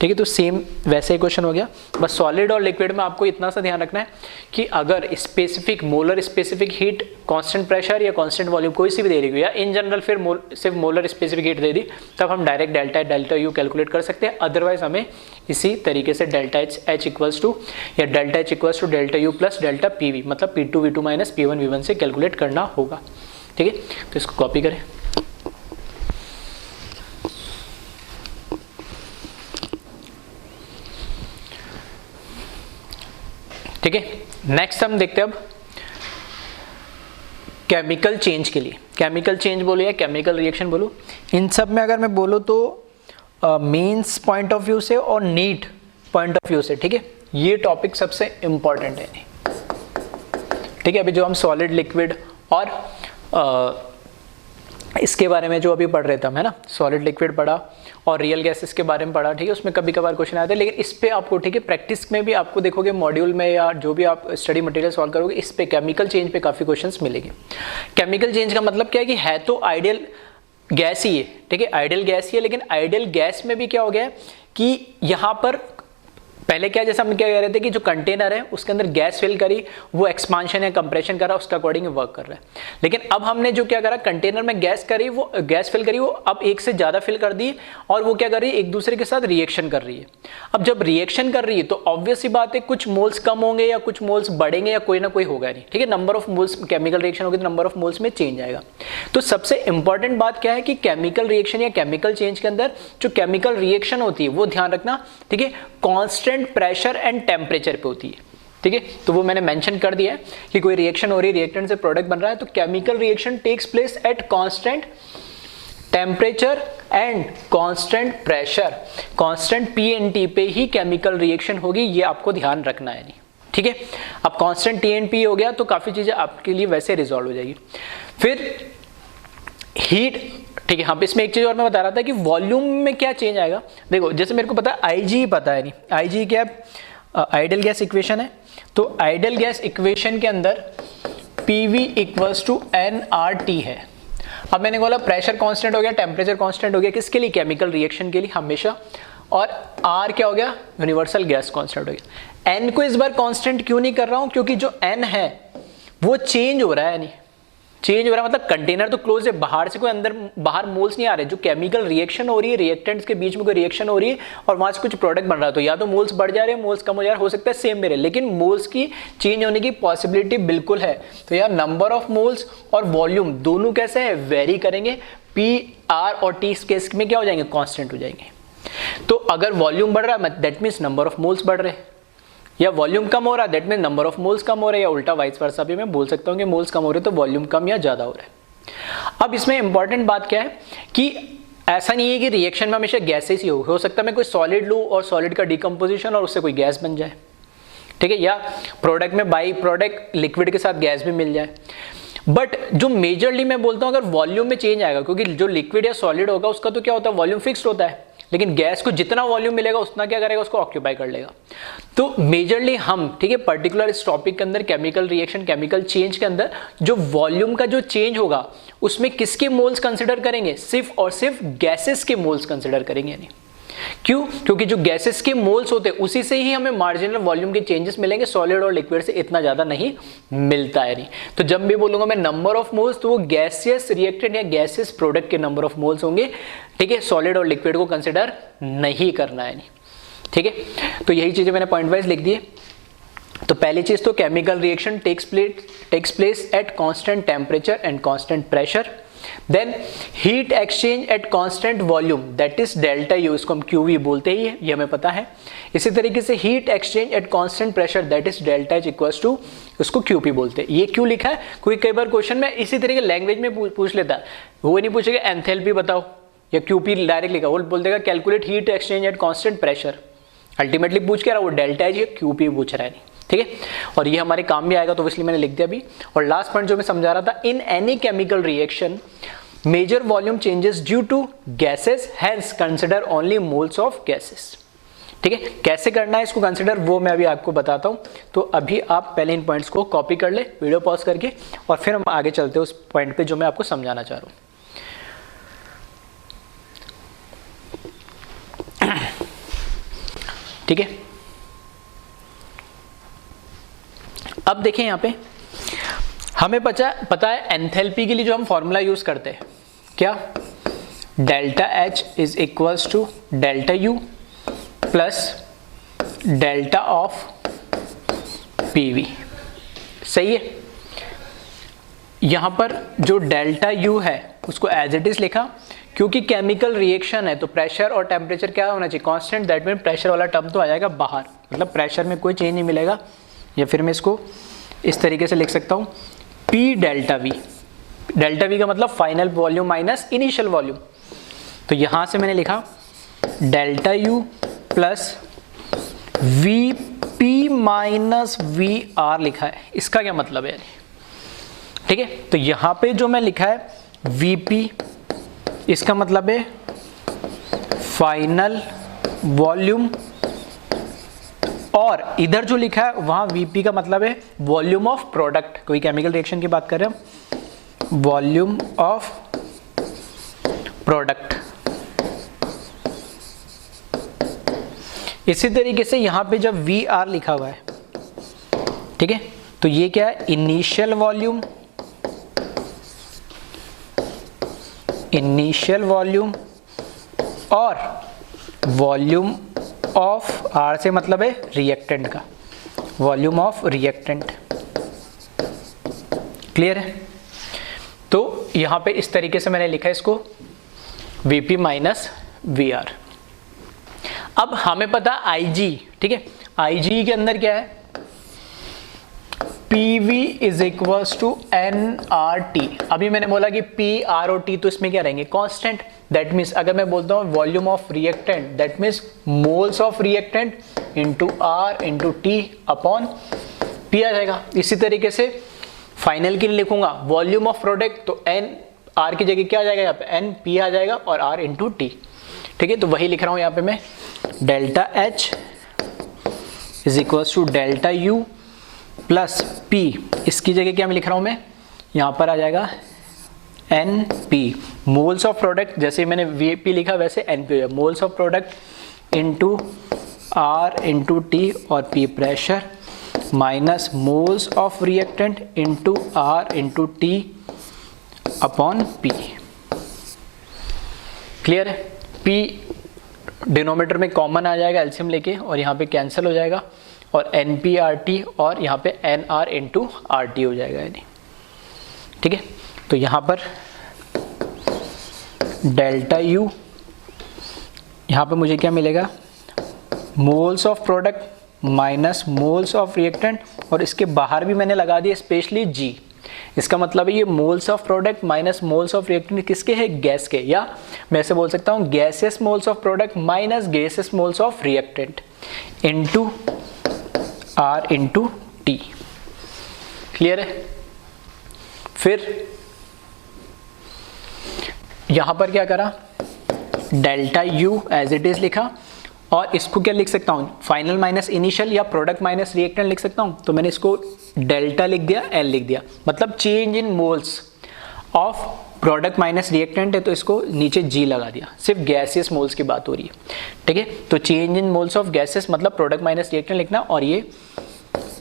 ठीक है। तो सेम वैसे ही क्वेश्चन हो गया, बस सॉलिड और लिक्विड में आपको इतना सा ध्यान रखना है कि अगर specific molar specific heat, constant pressure या कांस्टेंट वॉल्यूम कोई सी भी दे रही हो, या इन जनरल फिर सिर्फ मोलर स्पेसिफिक हीट दे दी, तब हम डायरेक्ट डेल्टा यू कैलकुलेट कर सकते हैं। अदरवाइज हमें इसी तरीके से डेल्टा एच इक्वल्स टू या delta H equals to delta U plus delta P V, मतलब P2 V2 minus P1 V1 से कैलकुलेट करना होगा, ठीक है। तो इसको कॉपी करें, ठीक है। नेक्स्ट हम देखते हैं अब केमिकल चेंज के लिए, केमिकल चेंज बोलो या केमिकल रिएक्शन बोलो, इन सब में अगर मैं बोलूँ तो मेंस पॉइंट ऑफ व्यू से और नीट पॉइंट ऑफ व्यू से, ठीक है, ये टॉपिक सबसे इंपॉर्टेंट है, ठीक है। अभी जो हम सॉलिड लिक्विड और इसके बारे में जो अभी पढ़ रहे थे हम, है ना, सॉलिड लिक्विड पढ़ा और रियल गैसेस के बारे में पढ़ा, ठीक है, उसमें कभी कभार क्वेश्चन आते हैं, लेकिन इस पे आपको, ठीक है, प्रैक्टिस में भी आपको देखोगे मॉड्यूल में या जो भी आप स्टडी मटेरियल सॉल्व करोगे, इस पे केमिकल चेंज पे काफ़ी क्वेश्चंस मिलेंगे। केमिकल चेंज का मतलब क्या है कि है तो आइडियल गैस ही है, ठीक है, आइडियल गैस ही है, लेकिन आइडियल गैस में भी क्या हो गया है कि यहाँ पर पहले क्या, जैसे हम क्या कह रहे थे कि जो कंटेनर है उसके अंदर गैस फिल करी, वो एक्सपांशन या कंप्रेशन करा, उसका अकॉर्डिंग वर्क कर रहा है। लेकिन अब हमने जो क्या करा, कंटेनर में गैस करी, वो गैस फिल करी, वो अब एक से ज़्यादा फिल कर दी और वो क्या कर रही है, एक दूसरे के साथ रिएक्शन कर रही है। अब जब रिएक्शन कर रही है तो ऑब्वियस सी बात है कुछ मोल्स कम होंगे या कुछ मोल्स बढ़ेंगे या कोई ना कोई होगा नहीं, ठीक है। Number of moles, chemical reaction होगी तो नंबर ऑफ मोल्स में चेंज आएगा। तो सबसे इंपॉर्टेंट बात क्या है कि केमिकल रिएक्शन या केमिकल चेंज के अंदर जो केमिकल रिएक्शन होती है वो ध्यान रखना, ठीक है, कांस्टेंट प्रेशर एंड टेम्परेचर पे होती है, ठीक है। तो वो मैंने मेंशन कर दिया है कि कोई रिएक्शन हो रही है, रिएक्टेंट से प्रोडक्ट बन रहा है, तो chemical reaction takes place at constant temperature and constant pressure, constant P&T पे ही केमिकल रिएक्शन होगी, ये आपको ध्यान रखना है, नहीं, ठीक है। अब कांस्टेंट T&P हो गया तो काफी चीजें आपके लिए वैसे रिजॉल्व हो जाएगी। फिर हीट, ठीक है। हाँ, इसमें एक चीज और मैं बता रहा था कि वॉल्यूम में क्या चेंज आएगा। देखो, जैसे मेरे को पता है IG पता है, नहीं, IG क्या है, आइडियल गैस इक्वेशन है, तो आइडियल गैस इक्वेशन के अंदर PV इक्वल्स टू nRT है। अब मैंने बोला प्रेशर कांस्टेंट हो गया, टेम्परेचर कांस्टेंट हो गया, किसके लिए, केमिकल रिएक्शन के लिए हमेशा, और R क्या हो गया, यूनिवर्सल गैस कांस्टेंट हो गया। N को इस बार कांस्टेंट क्यों नहीं कर रहा हूं, क्योंकि जो N है वो चेंज हो रहा है, नहीं चेंज हो रहा है, मतलब कंटेनर तो क्लोज है, बाहर से कोई अंदर बाहर मोल्स नहीं आ रहे, जो केमिकल रिएक्शन हो रही है, रिएक्टेंट्स के बीच में कोई रिएक्शन हो रही है और वहां से कुछ प्रोडक्ट बन रहा है, तो या तो मोल्स बढ़ जा रहे हैं, मोल्स कम हो जा रहे हैं, हो सकता है सेम मेरे, लेकिन मोल्स की चेंज होने की पॉसिबिलिटी बिल्कुल है। तो यार नंबर ऑफ मोल्स और वॉल्यूम दोनों कैसे है, वेरी करेंगे, P, R और T केस में क्या हो जाएंगे, कॉन्स्टेंट हो जाएंगे। तो अगर वॉल्यूम बढ़ रहा है that means number of moles बढ़ रहे हैं, या वॉल्यूम कम हो रहा है that mean number of moles कम हो रहे हैं, या उल्टा वाइस वर्सा भी मैं बोल सकता हूँ कि मोल्स कम हो रहे हैं तो वॉल्यूम कम या ज्यादा हो रहा है। अब इसमें इंपॉर्टेंट बात क्या है कि ऐसा नहीं है कि रिएक्शन में हमेशा गैसेस ही हो सकता है मैं कोई सॉलिड लूँ और सॉलिड का डिकम्पोजिशन और उससे कोई गैस बन जाए, ठीक है, या प्रोडक्ट में बाई प्रोडक्ट लिक्विड के साथ गैस भी मिल जाए। बट जो मेजरली मैं बोलता हूँ अगर वॉल्यूम में चेंज आएगा, क्योंकि जो लिक्विड या सॉलिड होगा उसका तो क्या होता है, वॉल्यूम फिक्स्ड होता है, लेकिन गैस को जितना वॉल्यूम मिलेगा उतना क्या करेगा, उसको ऑक्यूपाई कर लेगा। तो मेजरली हम, ठीक है, पर्टिकुलर इस टॉपिक के अंदर केमिकल रिएक्शन, केमिकल चेंज के अंदर जो वॉल्यूम का जो चेंज होगा उसमें किसके मोल्स कंसिडर करेंगे, सिर्फ और सिर्फ गैसेस के मोल्स कंसिडर करेंगे। यानी क्यों, क्योंकि जो गैसेस के मोल्स होते हैं उसी से ही हमें मार्जिनल वॉल्यूम के चेंजेस मिलेंगे, सॉलिड और लिक्विड से इतना ज्यादा नहीं मिलता है। नहीं तो जब भी बोलूंगा मैं नंबर ऑफ मोल्स, तो वो गैसियस रिएक्टेंट या गैसियस प्रोडक्ट के नंबर ऑफ मोल्स होंगे, ठीक है, सॉलिड और लिक्विड को कंसिडर नहीं करना है, नहीं, ठीक है। तो यही चीजें मैंने पॉइंट वाइज लिख दी है। तो पहली चीज तो chemical reaction takes place at constant temperature and constant pressure. Then heat exchange at constant volume that is delta U, इसको हम क्यूवी बोलते ही है, ये हमें पता है। इसी तरीके से heat exchange at constant pressure that is delta H equals to, उसको क्यूपी बोलते हैं। ये क्यों लिखा है, क्योंकि कई बार क्वेश्चन में इसी तरीके लैंग्वेज में पूछ लेता है, वो नहीं पूछेगा एंथैल्पी बताओ या क्यूपी डायरेक्ट लिखा, वो बोल देगा calculate heat exchange at constant pressure, ultimately पूछ के रहा वो डेल्टा एच या क्यूपी पूछ रहा है नहीं, ठीक है। और ये हमारे काम भी आएगा तो इसलिए मैंने लिख दिया अभी। और लास्ट पॉइंट जो मैं समझा रहा था, in any chemical reaction major volume changes due to gases, hence consider only moles of gases, ठीक है। कैसे करना है इसको कंसिडर, वो मैं अभी आपको बताता हूं। तो अभी आप पहले इन पॉइंट्स को कॉपी कर ले वीडियो पॉज करके, और फिर हम आगे चलते हैं उस पॉइंट पे जो मैं आपको समझाना चाह रहा हूं। ठीक है, अब देखें यहां पे हमें पता है एंथैल्पी के लिए जो हम फॉर्मूला यूज करते हैं क्या, delta H is equals to delta U plus delta of PV, सही है। यहां पर जो डेल्टा यू है उसको एज इट इज लिखा, क्योंकि केमिकल रिएक्शन है तो प्रेशर और टेम्परेचर क्या होना चाहिए, कांस्टेंट, दैट मीन प्रेशर वाला टर्म तो आ जाएगा बाहर, मतलब प्रेशर में कोई चेंज नहीं मिलेगा। या फिर मैं इसको इस तरीके से लिख सकता हूं, P delta V, delta V का मतलब final volume minus initial volume, तो यहां से मैंने लिखा delta U plus V P minus V R लिखा है। इसका क्या मतलब है, ठीक है। तो यहां पे जो मैं लिखा है वी पी, इसका मतलब है फाइनल वॉल्यूम, और इधर जो लिखा है वहां वीपी का मतलब है वॉल्यूम ऑफ प्रोडक्ट, कोई केमिकल रिएक्शन की बात कर रहे हैं, वॉल्यूम ऑफ प्रोडक्ट। इसी तरीके से यहां पे जब वी आर लिखा हुआ है, ठीक है, तो ये क्या है, इनिशियल वॉल्यूम, इनिशियल वॉल्यूम और वॉल्यूम ऑफ, आर से मतलब है रिएक्टेंट का, वॉल्यूम ऑफ रिएक्टेंट, क्लियर है। तो यहां पे इस तरीके से मैंने लिखा है इसको Vp माइनस वी आर। अब हमें पता Ig, ठीक है, Ig के अंदर क्या है, PV is equals to nRT। अभी मैंने बोला कि P R और T तो इसमें क्या रहेंगे, कांस्टेंट, दैट मीन्स अगर मैं बोलता हूँ volume of reactant, that means moles of reactant into R into T upon P आ जाएगा। इसी तरीके से फाइनल के लिए लिखूंगा वॉल्यूम ऑफ प्रोडक्ट, तो N R की जगह क्या आ जाएगा, यहाँ पे N P आ जाएगा और R इंटू T, ठीक है। तो वही लिख रहा हूँ यहाँ पे मैं, delta H is equals to delta U plus P, इसकी जगह क्या मैं लिख रहा हूँ मैं, यहाँ पर आ जाएगा NP, मोल्स ऑफ प्रोडक्ट, जैसे मैंने VP लिखा वैसे NP हो जाएगा, moles of product into R into T और P pressure minus moles of reactant into R into T upon P, clear है। P डिनोमीटर में कॉमन आ जाएगा एलसीएम लेके और यहाँ पे कैंसिल हो जाएगा, और NPRT और यहाँ पे NR इंटू RT हो जाएगा, यानी ठीक है। तो यहाँ पर डेल्टा U, यहाँ पे मुझे क्या मिलेगा, moles of product minus moles of reactant, और इसके बाहर भी मैंने लगा दिया स्पेशली G। इसका मतलब है ये moles of product minus moles of reactant किसके है, गैस के, या मैं ऐसे बोल सकता हूँ gases moles of product minus gases moles of reactant into R into T, clear है। फिर यहां पर क्या करा, delta U as it is लिखा, और इसको क्या लिख सकता हूं, फाइनल माइनस इनिशियल या प्रोडक्ट माइनस रिएक्टेंट लिख सकता हूं, तो मैंने इसको डेल्टा लिख दिया, L लिख दिया, मतलब change in moles of product minus reactant है तो इसको नीचे G लगा दिया, सिर्फ गैसियस मोल्स की बात हो रही है, ठीक है। तो change in moles of gases मतलब प्रोडक्ट माइनस रिएक्टेंट लिखना, और ये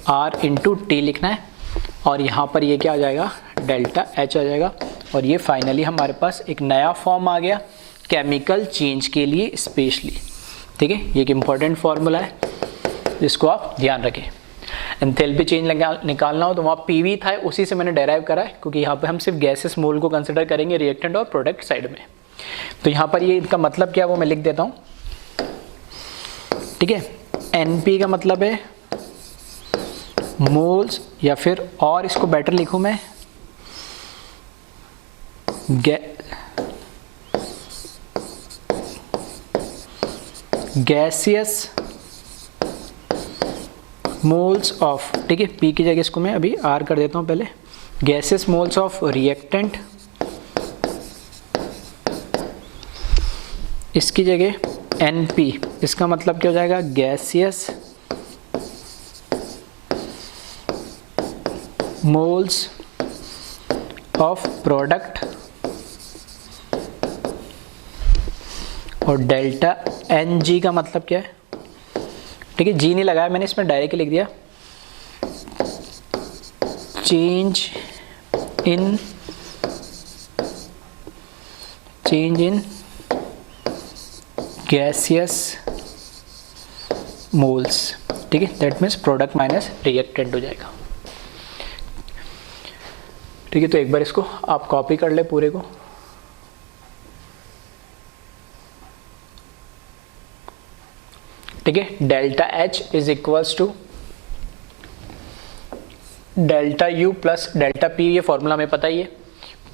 R इंटू T लिखना है, और यहाँ पर ये क्या आ जाएगा, डेल्टा H आ जाएगा, और ये फाइनली हमारे पास एक नया फॉर्म आ गया केमिकल चेंज के लिए स्पेशली, ठीक है। ये एक इम्पॉर्टेंट फॉर्मूला है जिसको आप ध्यान रखें। एंथैल्पी चेंज निकालना हो तो वहाँ पीवी था, उसी से मैंने डेराइव करा है, क्योंकि यहाँ पे हम सिर्फ गैसेस मोल को कंसिडर करेंगे रिएक्टेंट और प्रोडक्ट साइड में। तो यहाँ पर ये इनका मतलब क्या है वो मैं लिख देता हूँ, ठीक है। एनपी का मतलब है मोल्स, या फिर और इसको बेटर लिखूँ मैं गैसियस मोल्स ऑफ, ठीक है, पी की जगह इसको मैं अभी आर कर देता हूँ पहले, गैसियस मोल्स ऑफ रिएक्टेंट, इसकी जगह एनपी, इसका मतलब क्या हो जाएगा गैसियस मोल्स ऑफ प्रोडक्ट, और डेल्टा एन जी का मतलब क्या है, ठीक है, जी नहीं लगाया मैंने, इसमें डायरेक्ट लिख दिया चेंज इन गैसियस मोल्स, ठीक है, that means product minus reactant हो जाएगा, ठीक है। तो एक बार इसको आप कॉपी कर ले पूरे को, ठीक है। Delta H is equals to delta U plus delta P, ये फॉर्मूला हमें पता ही है।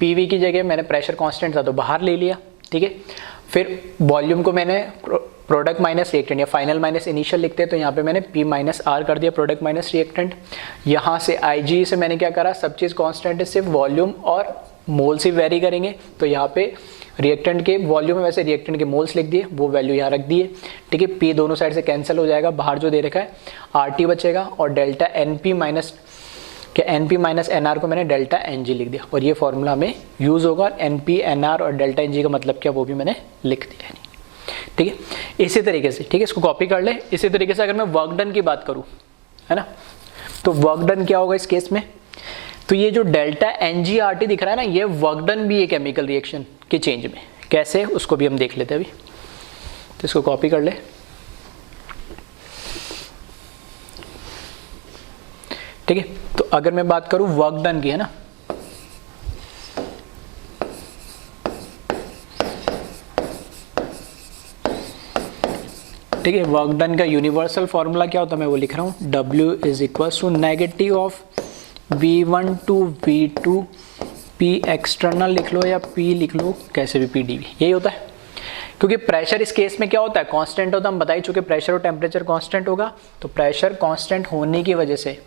पीवी की जगह मैंने प्रेशर कांस्टेंट था तो बाहर ले लिया, ठीक है। फिर वॉल्यूम को मैंने प्रोडक्ट माइनस रिएक्टेंट या फाइनल माइनस इनिशियल लिखते हैं, तो यहाँ पे मैंने पी माइनस आर कर दिया, प्रोडक्ट माइनस रिएक्टेंट। यहाँ से आई से मैंने क्या करा, सब चीज़ कांस्टेंट है, सिर्फ वॉल्यूम और मोल से वेरी करेंगे, तो यहाँ पे रिएक्टेंट के वॉल्यूम में वैसे रिएक्टेंट के मोल्स लिख दिए, वो वैल्यू यहाँ रख दिए, ठीक है। पी दोनों साइड से कैंसिल हो जाएगा, बाहर जो दे रखा है आर टी बचेगा, और डेल्टा एन पी माइनस क्या N P minus N R को मैंने डेल्टा एन जी लिख दिया, और ये फॉर्मूला हमें यूज़ होगा। एन पी एन आर और डेल्टा एन जी का मतलब क्या वो भी मैंने लिख दिया है, ठीक है। इसी तरीके से, ठीक है, इसको कॉपी कर ले। इसी तरीके से अगर मैं वर्क डन की बात करूँ, है ना, तो वर्क डन क्या होगा इस केस में, तो ये जो delta N G R T दिख रहा है ना, ये वर्क डन भी है केमिकल रिएक्शन के चेंज में, कैसे उसको भी हम देख लेते हैं अभी। तो इसको कॉपी कर ले, ठीक है। तो अगर मैं बात करूं वर्क डन की, है ना, ठीक है, वर्क डन का यूनिवर्सल फॉर्मूला क्या होता है मैं वो लिख रहा हूं, W is equal to negative of V1 to V2 P external लिख लो या P लिख लो, कैसे भी PdV, यही होता है। क्योंकि प्रेशर इस केस में क्या होता है, कांस्टेंट होता है, हम बता ही चुके प्रेशर और टेम्परेचर कांस्टेंट होगा, तो प्रेशर कांस्टेंट होने की वजह से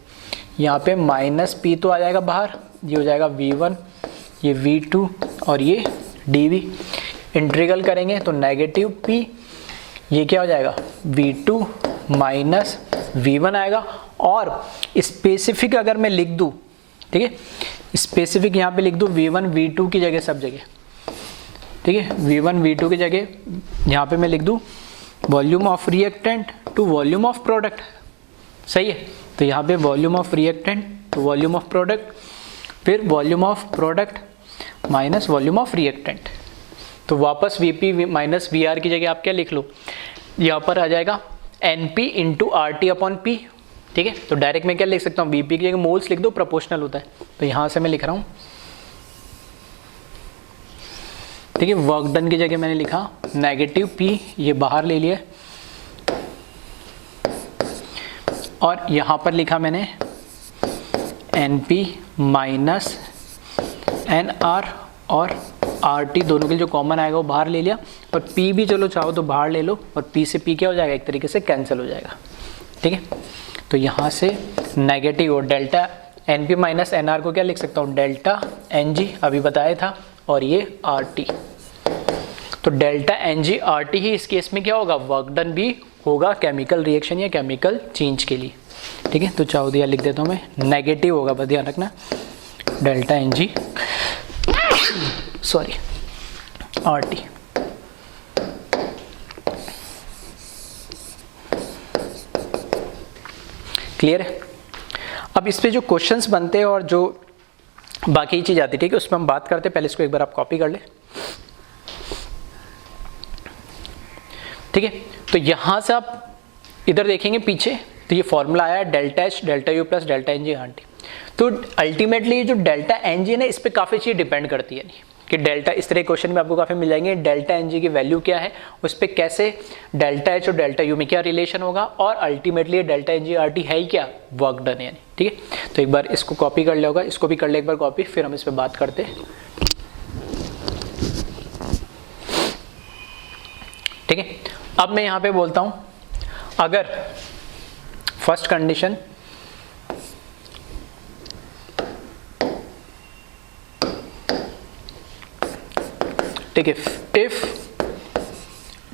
यहाँ पे माइनस पी तो आ जाएगा बाहर, ये हो जाएगा V1, ये V2 और ये dV। इंटीग्रल करेंगे तो नेगेटिव P, ये क्या हो जाएगा V2 माइनस V1 आएगा। और स्पेसिफिक अगर मैं लिख दूँ, ठीक है, स्पेसिफिक यहाँ पे लिख दूँ V1 V2 की जगह सब जगह, ठीक है, V1 V2 की जगह यहाँ पे मैं लिख दूँ volume of reactant to volume of product, सही है। तो यहाँ पे volume of reactant to volume of product, फिर volume of product minus volume of reactant, तो वापस Vp माइनस Vr की जगह आप क्या लिख लो, यहाँ पर आ जाएगा Np into R T upon P, ठीक है। तो डायरेक्ट मैं क्या लिख सकता हूँ, Vp की जगह मोल्स लिख दो, प्रोपोर्शनल होता है, तो यहाँ से मैं लिख रहा हूँ, ठीक है। वर्क डन की जगह मैंने लिखा नेगेटिव P, ये बाहर ले लिया, और यहाँ पर लिखा मैंने Np माइनस Nr और RT दोनों के जो कॉमन आएगा वो बाहर ले लिया, और P भी चलो चाहो तो बाहर ले लो, और P से P क्या हो जाएगा, एक तरीके से कैंसिल हो जाएगा, ठीक है। तो यहाँ से नेगेटिव और डेल्टा Np माइनस Nr को क्या लिख सकता हूँ, डेल्टा Ng अभी बताया था, और ये RT, तो डेल्टा Ng RT ही इस केस में क्या होगा, वर्क डन भी होगा केमिकल रिएक्शन या केमिकल चेंज के लिए, ठीक है। तो चाहो दिया लिख देता हूँ मैं, नेगेटिव होगा, बस ध्यान रखना, delta Ng sorry RT, clear है। अब इस पे जो क्वेश्चंस बनते हैं और जो बाकी चीज आती है, ठीक है, उस पर हम बात करते हैं। पहले इसको एक बार आप कॉपी कर ले, ठीक है। तो यहां से आप इधर देखेंगे पीछे, तो ये फॉर्मूला आया delta H delta U plus delta N G R T. तो अल्टीमेटली जो डेल्टा एन जी है ना, इस पर काफ़ी चीज़ डिपेंड करती है कि डेल्टा, इस तरह क्वेश्चन में आपको काफ़ी मिल जाएंगे, डेल्टा एन जी की वैल्यू क्या है, उस पर कैसे डेल्टा एच और डेल्टा यू में क्या रिलेशन होगा, और ultimately delta N G R T है ही क्या, वर्क डन है। ठीक है, तो एक बार इसको कॉपी कर लिया होगा, इसको भी कर ले एक बार कॉपी, फिर हम इस पर बात करते हैं। ठीक है, अब मैं यहाँ पे बोलता हूँ, अगर फर्स्ट कंडीशन ठीक है, if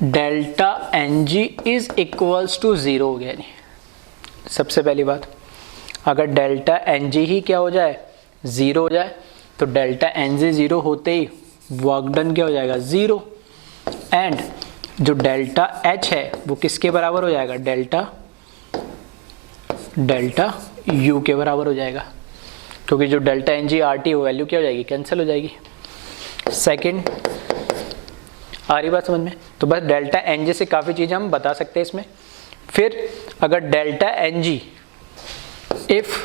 delta N G is equals to zero हो गया, नहीं सबसे पहली बात, अगर डेल्टा एन जी ही क्या हो जाए, जीरो हो जाए, तो डेल्टा एन जी जीरो होते ही वर्क डन क्या हो जाएगा, जीरो। एंड जो डेल्टा एच है वो किसके बराबर हो जाएगा, डेल्टा यू के बराबर हो जाएगा, क्योंकि जो delta N G R T वो वैल्यू क्या हो जाएगी, कैंसिल हो जाएगी। सेकंड, आ रही बात समझ में? तो बस डेल्टा एन जी से काफ़ी चीज़ें हम बता सकते हैं इसमें। फिर अगर डेल्टा एन जी इफ,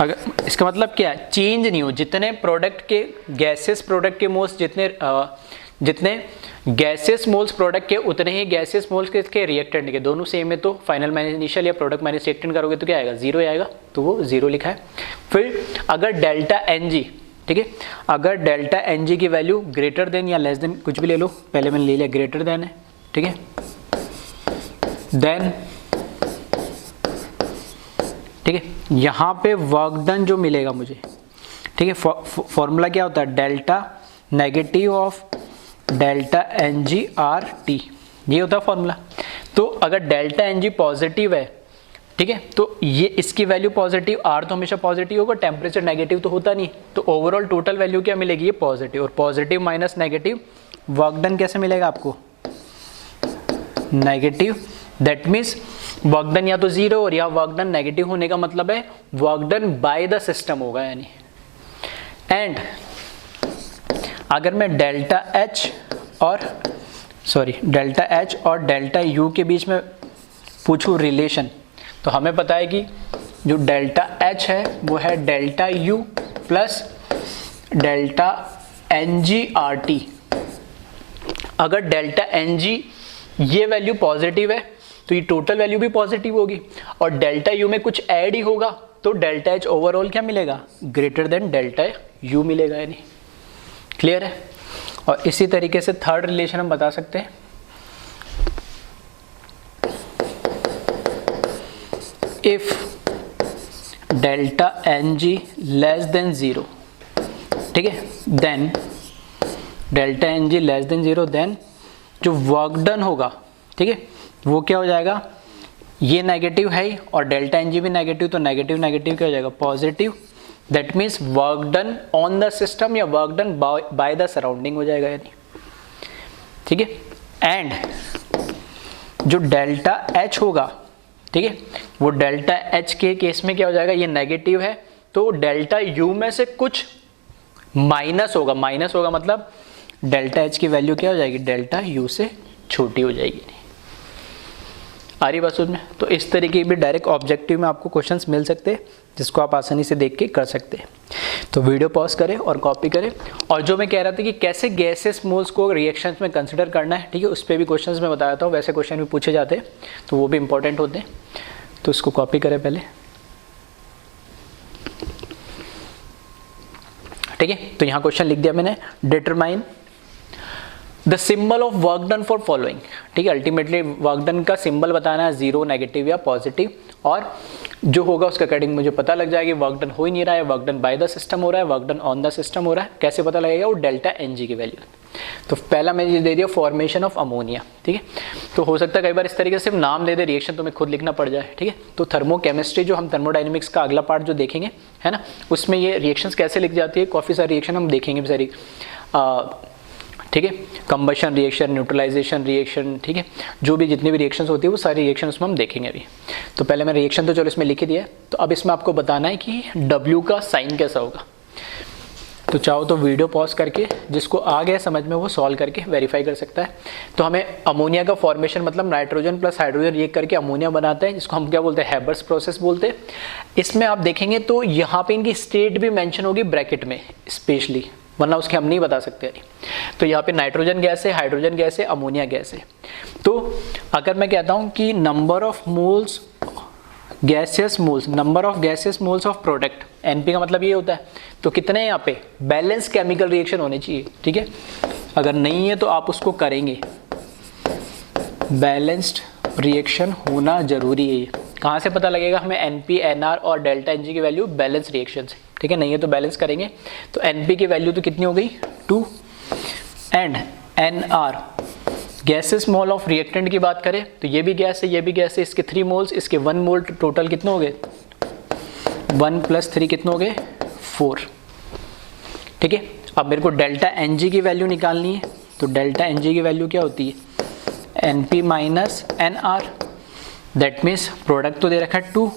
अगर इसका मतलब क्या है, चेंज नहीं हो, जितने प्रोडक्ट के गैसेस प्रोडक्ट के मोल्स, जितने गैसेस मोल्स प्रोडक्ट के उतने ही गैसेस मोल्स के रिएक्टेंट के, दोनों सेम है, तो फाइनल माइनस इनिशियल या प्रोडक्ट माइनस रिएक्टेंट करोगे तो क्या आएगा, जीरो आएगा, तो वो जीरो लिखा है। फिर अगर डेल्टा एन जी, ठीक है, अगर डेल्टा एन जी की वैल्यू ग्रेटर देन या लेस देन, कुछ भी ले लो, पहले मैंने ले लिया ग्रेटर देन है, ठीक है, देन ठीक है, यहाँ पे वर्क डन जो मिलेगा मुझे, ठीक है, फॉर्मूला क्या होता है, delta negative of delta N G R T, ये होता है फॉर्मूला। तो अगर डेल्टा एन जी पॉजिटिव है, ठीक है, तो ये इसकी वैल्यू पॉजिटिव, आर तो हमेशा पॉजिटिव होगा, टेम्परेचर नेगेटिव तो होता नहीं, तो ओवरऑल टोटल वैल्यू क्या मिलेगी, ये पॉजिटिव, और positive minus negative work done कैसे मिलेगा आपको, negative. That means work done या तो जीरो और या वर्क डन नेगेटिव होने का मतलब है work done by the system होगा यानी। एंड अगर मैं डेल्टा एच और डेल्टा यू के बीच में पूछूं रिलेशन, तो हमें पता है कि जो डेल्टा एच है वो है delta U plus delta N G R T. अगर डेल्टा एन जी ये वैल्यू पॉजिटिव है तो ये टोटल वैल्यू भी पॉजिटिव होगी, और डेल्टा यू में कुछ ऐड ही होगा तो डेल्टा एच ओवरऑल क्या मिलेगा, ग्रेटर देन डेल्टा यू मिलेगा यानी। क्लियर है? और इसी तरीके से थर्ड रिलेशन हम बता सकते हैं, if delta N G less than zero, ठीक है, then delta N G less than zero, then जो वर्क डन होगा, ठीक है, वो क्या हो जाएगा, ये नेगेटिव है ही और डेल्टा एन जी भी नेगेटिव, तो नेगेटिव नेगेटिव क्या हो जाएगा, positive. That means work done on the system या work done by the surrounding हो जाएगा यानी। ठीक है, एंड जो डेल्टा एच होगा, ठीक है, वो डेल्टा एच के केस में क्या हो जाएगा, ये नेगेटिव है तो डेल्टा यू में से कुछ माइनस होगा, माइनस होगा मतलब डेल्टा एच की वैल्यू क्या हो जाएगी, डेल्टा यू से छोटी हो जाएगी। आ रही बात समझ में? तो इस तरीके भी डायरेक्ट ऑब्जेक्टिव में आपको क्वेश्चंस मिल सकते हैं जिसको आप आसानी से देख के कर सकते हैं। तो वीडियो पॉज करें और कॉपी करें। और जो मैं कह रहा था कि कैसे गैसेस मोल्स को रिएक्शंस में कंसिडर करना है, ठीक है, उस पर भी क्वेश्चंस मैं बताया था, वैसे क्वेश्चन भी पूछे जाते हैं तो वो भी इंपॉर्टेंट होते हैं। तो इसको कॉपी करें पहले, ठीक है। तो यहाँ क्वेश्चन लिख दिया मैंने, determine the symbol of work done for following, ठीक है, अल्टीमेटली वर्क डन का सिंबल बताना है, जीरो, नेगेटिव या पॉजिटिव, और जो होगा उसके अकॉर्डिंग मुझे पता लग जाएगा वर्क डन हो ही नहीं रहा है, work done by the system हो रहा है, work done on the system हो रहा है। कैसे पता लगेगा, वो डेल्टा एन जी की वैल्यू। तो पहला मैंने ये दे दिया फॉर्मेशन ऑफ अमोनिया, ठीक है। तो हो सकता है कई बार इस तरीके से सिर्फ नाम दे दे, रिएक्शन तुम्हें खुद लिखना पड़ जाए, ठीक है। तो थर्मोकेमिस्ट्री जो हम थर्मोडायनेमिक्स का अगला पार्ट जो देखेंगे, है ना, उसमें ये रिएक्शंस कैसे लिख जाती है, काफ़ी सारी रिएक्शन हम देखेंगे सारी, ठीक है, कंबशन रिएक्शन, न्यूट्रलाइजेशन रिएक्शन, ठीक है, जो भी जितनी भी रिएक्शंस होती है वो सारी रिएक्शन उसमें हम देखेंगे अभी। तो पहले मैं रिएक्शन तो चलो इसमें लिख ही दिया है, तो अब इसमें आपको बताना है कि W का साइन कैसा होगा। तो चाहो तो वीडियो पॉज करके जिसको आ गया समझ में वो सॉल्व करके वेरीफाई कर सकता है। तो हमें अमोनिया का फॉर्मेशन मतलब नाइट्रोजन प्लस हाइड्रोजन रिएक्ट करके अमोनिया बनाते हैं, जिसको हम क्या बोलते हैं, हैबर्स प्रोसेस बोलते हैं। इसमें आप देखेंगे तो यहाँ पे इनकी स्टेट भी मेंशन होगी ब्रैकेट में स्पेशली, वरना उसके हम नहीं बता सकते। तो यहाँ पे नाइट्रोजन गैस है, हाइड्रोजन गैस है, अमोनिया गैस है। तो अगर मैं कहता हूँ कि number of moles gaseous moles, number of gaseous moles of product, NP का मतलब ये होता है। तो कितने यहाँ पे बैलेंस केमिकल रिएक्शन होने चाहिए, ठीक है। अगर नहीं है तो आप उसको करेंगे, बैलेंस्ड रिएक्शन होना जरूरी है। कहाँ से पता लगेगा हमें, एनपी, एनआर और डेल्टा एनजी की वैल्यू बैलेंस रिएक्शन से, ठीक है। नहीं है तो बैलेंस करेंगे। तो एनपी की वैल्यू तो कितनी हो गई 2 and NR gases mole of reactant की बात करें तो ये भी गैस है, ये भी गैस है, इसके 3 मोल्स, इसके 1 मोल, टोटल कितने हो गए 1 + 3 कितने हो गए 4, ठीक है। अब मेरे को डेल्टा एनजी की वैल्यू निकालनी है। तो डेल्टा एनजी की वैल्यू क्या होती है, NP minus NR, that means product तो दे रखा है 2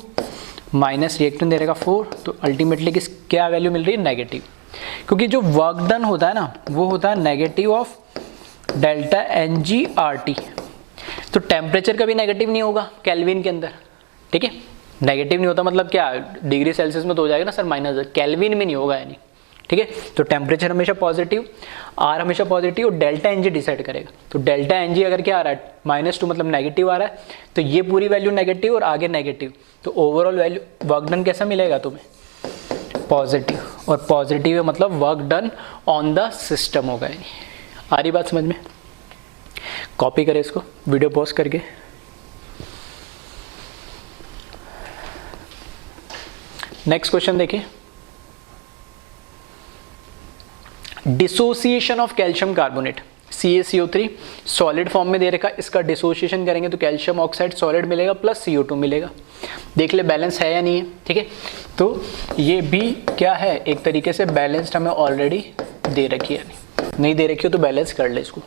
माइनस रिएक्टेंट दे रखा 4, तो अल्टीमेटली किस क्या वैल्यू मिल रही है, नेगेटिव। क्योंकि जो वर्क डन होता है ना वो होता है negative of delta N G R T. तो टेम्परेचर का भी नेगेटिव नहीं होगा केल्विन के अंदर, ठीक है। नेगेटिव नहीं होता मतलब क्या, डिग्री सेल्सियस में तो हो जाएगा ना सर माइनस, केल्विन में नहीं होगा यानी, ठीक है। तो टेम्परेचर हमेशा पॉजिटिव, आर हमेशा पॉजिटिव और डेल्टा एन जी डिसाइड करेगा। तो डेल्टा एन जी अगर क्या आ रहा है -2 मतलब नेगेटिव आ रहा है, तो ये पूरी वैल्यू नेगेटिव और आगे नेगेटिव, तो ओवरऑल वैल्यू वर्क डन कैसा मिलेगा तुम्हें, पॉजिटिव। और पॉजिटिव है मतलब work done on the system होगा। आ रही बात समझ में, कॉपी करें इसको वीडियो पॉज करके। नेक्स्ट क्वेश्चन देखिए, dissociation of calcium carbonate CaCO3 solid form में दे रखा, इसका डिसोसिएशन करेंगे तो कैल्शियम ऑक्साइड सॉलिड मिलेगा प्लस CO2 मिलेगा। देख ले बैलेंस है या नहीं है, ठीक है। तो ये भी क्या है, एक तरीके से बैलेंस्ड हमें ऑलरेडी दे रखी है, नहीं दे रखी हो तो बैलेंस कर ले इसको।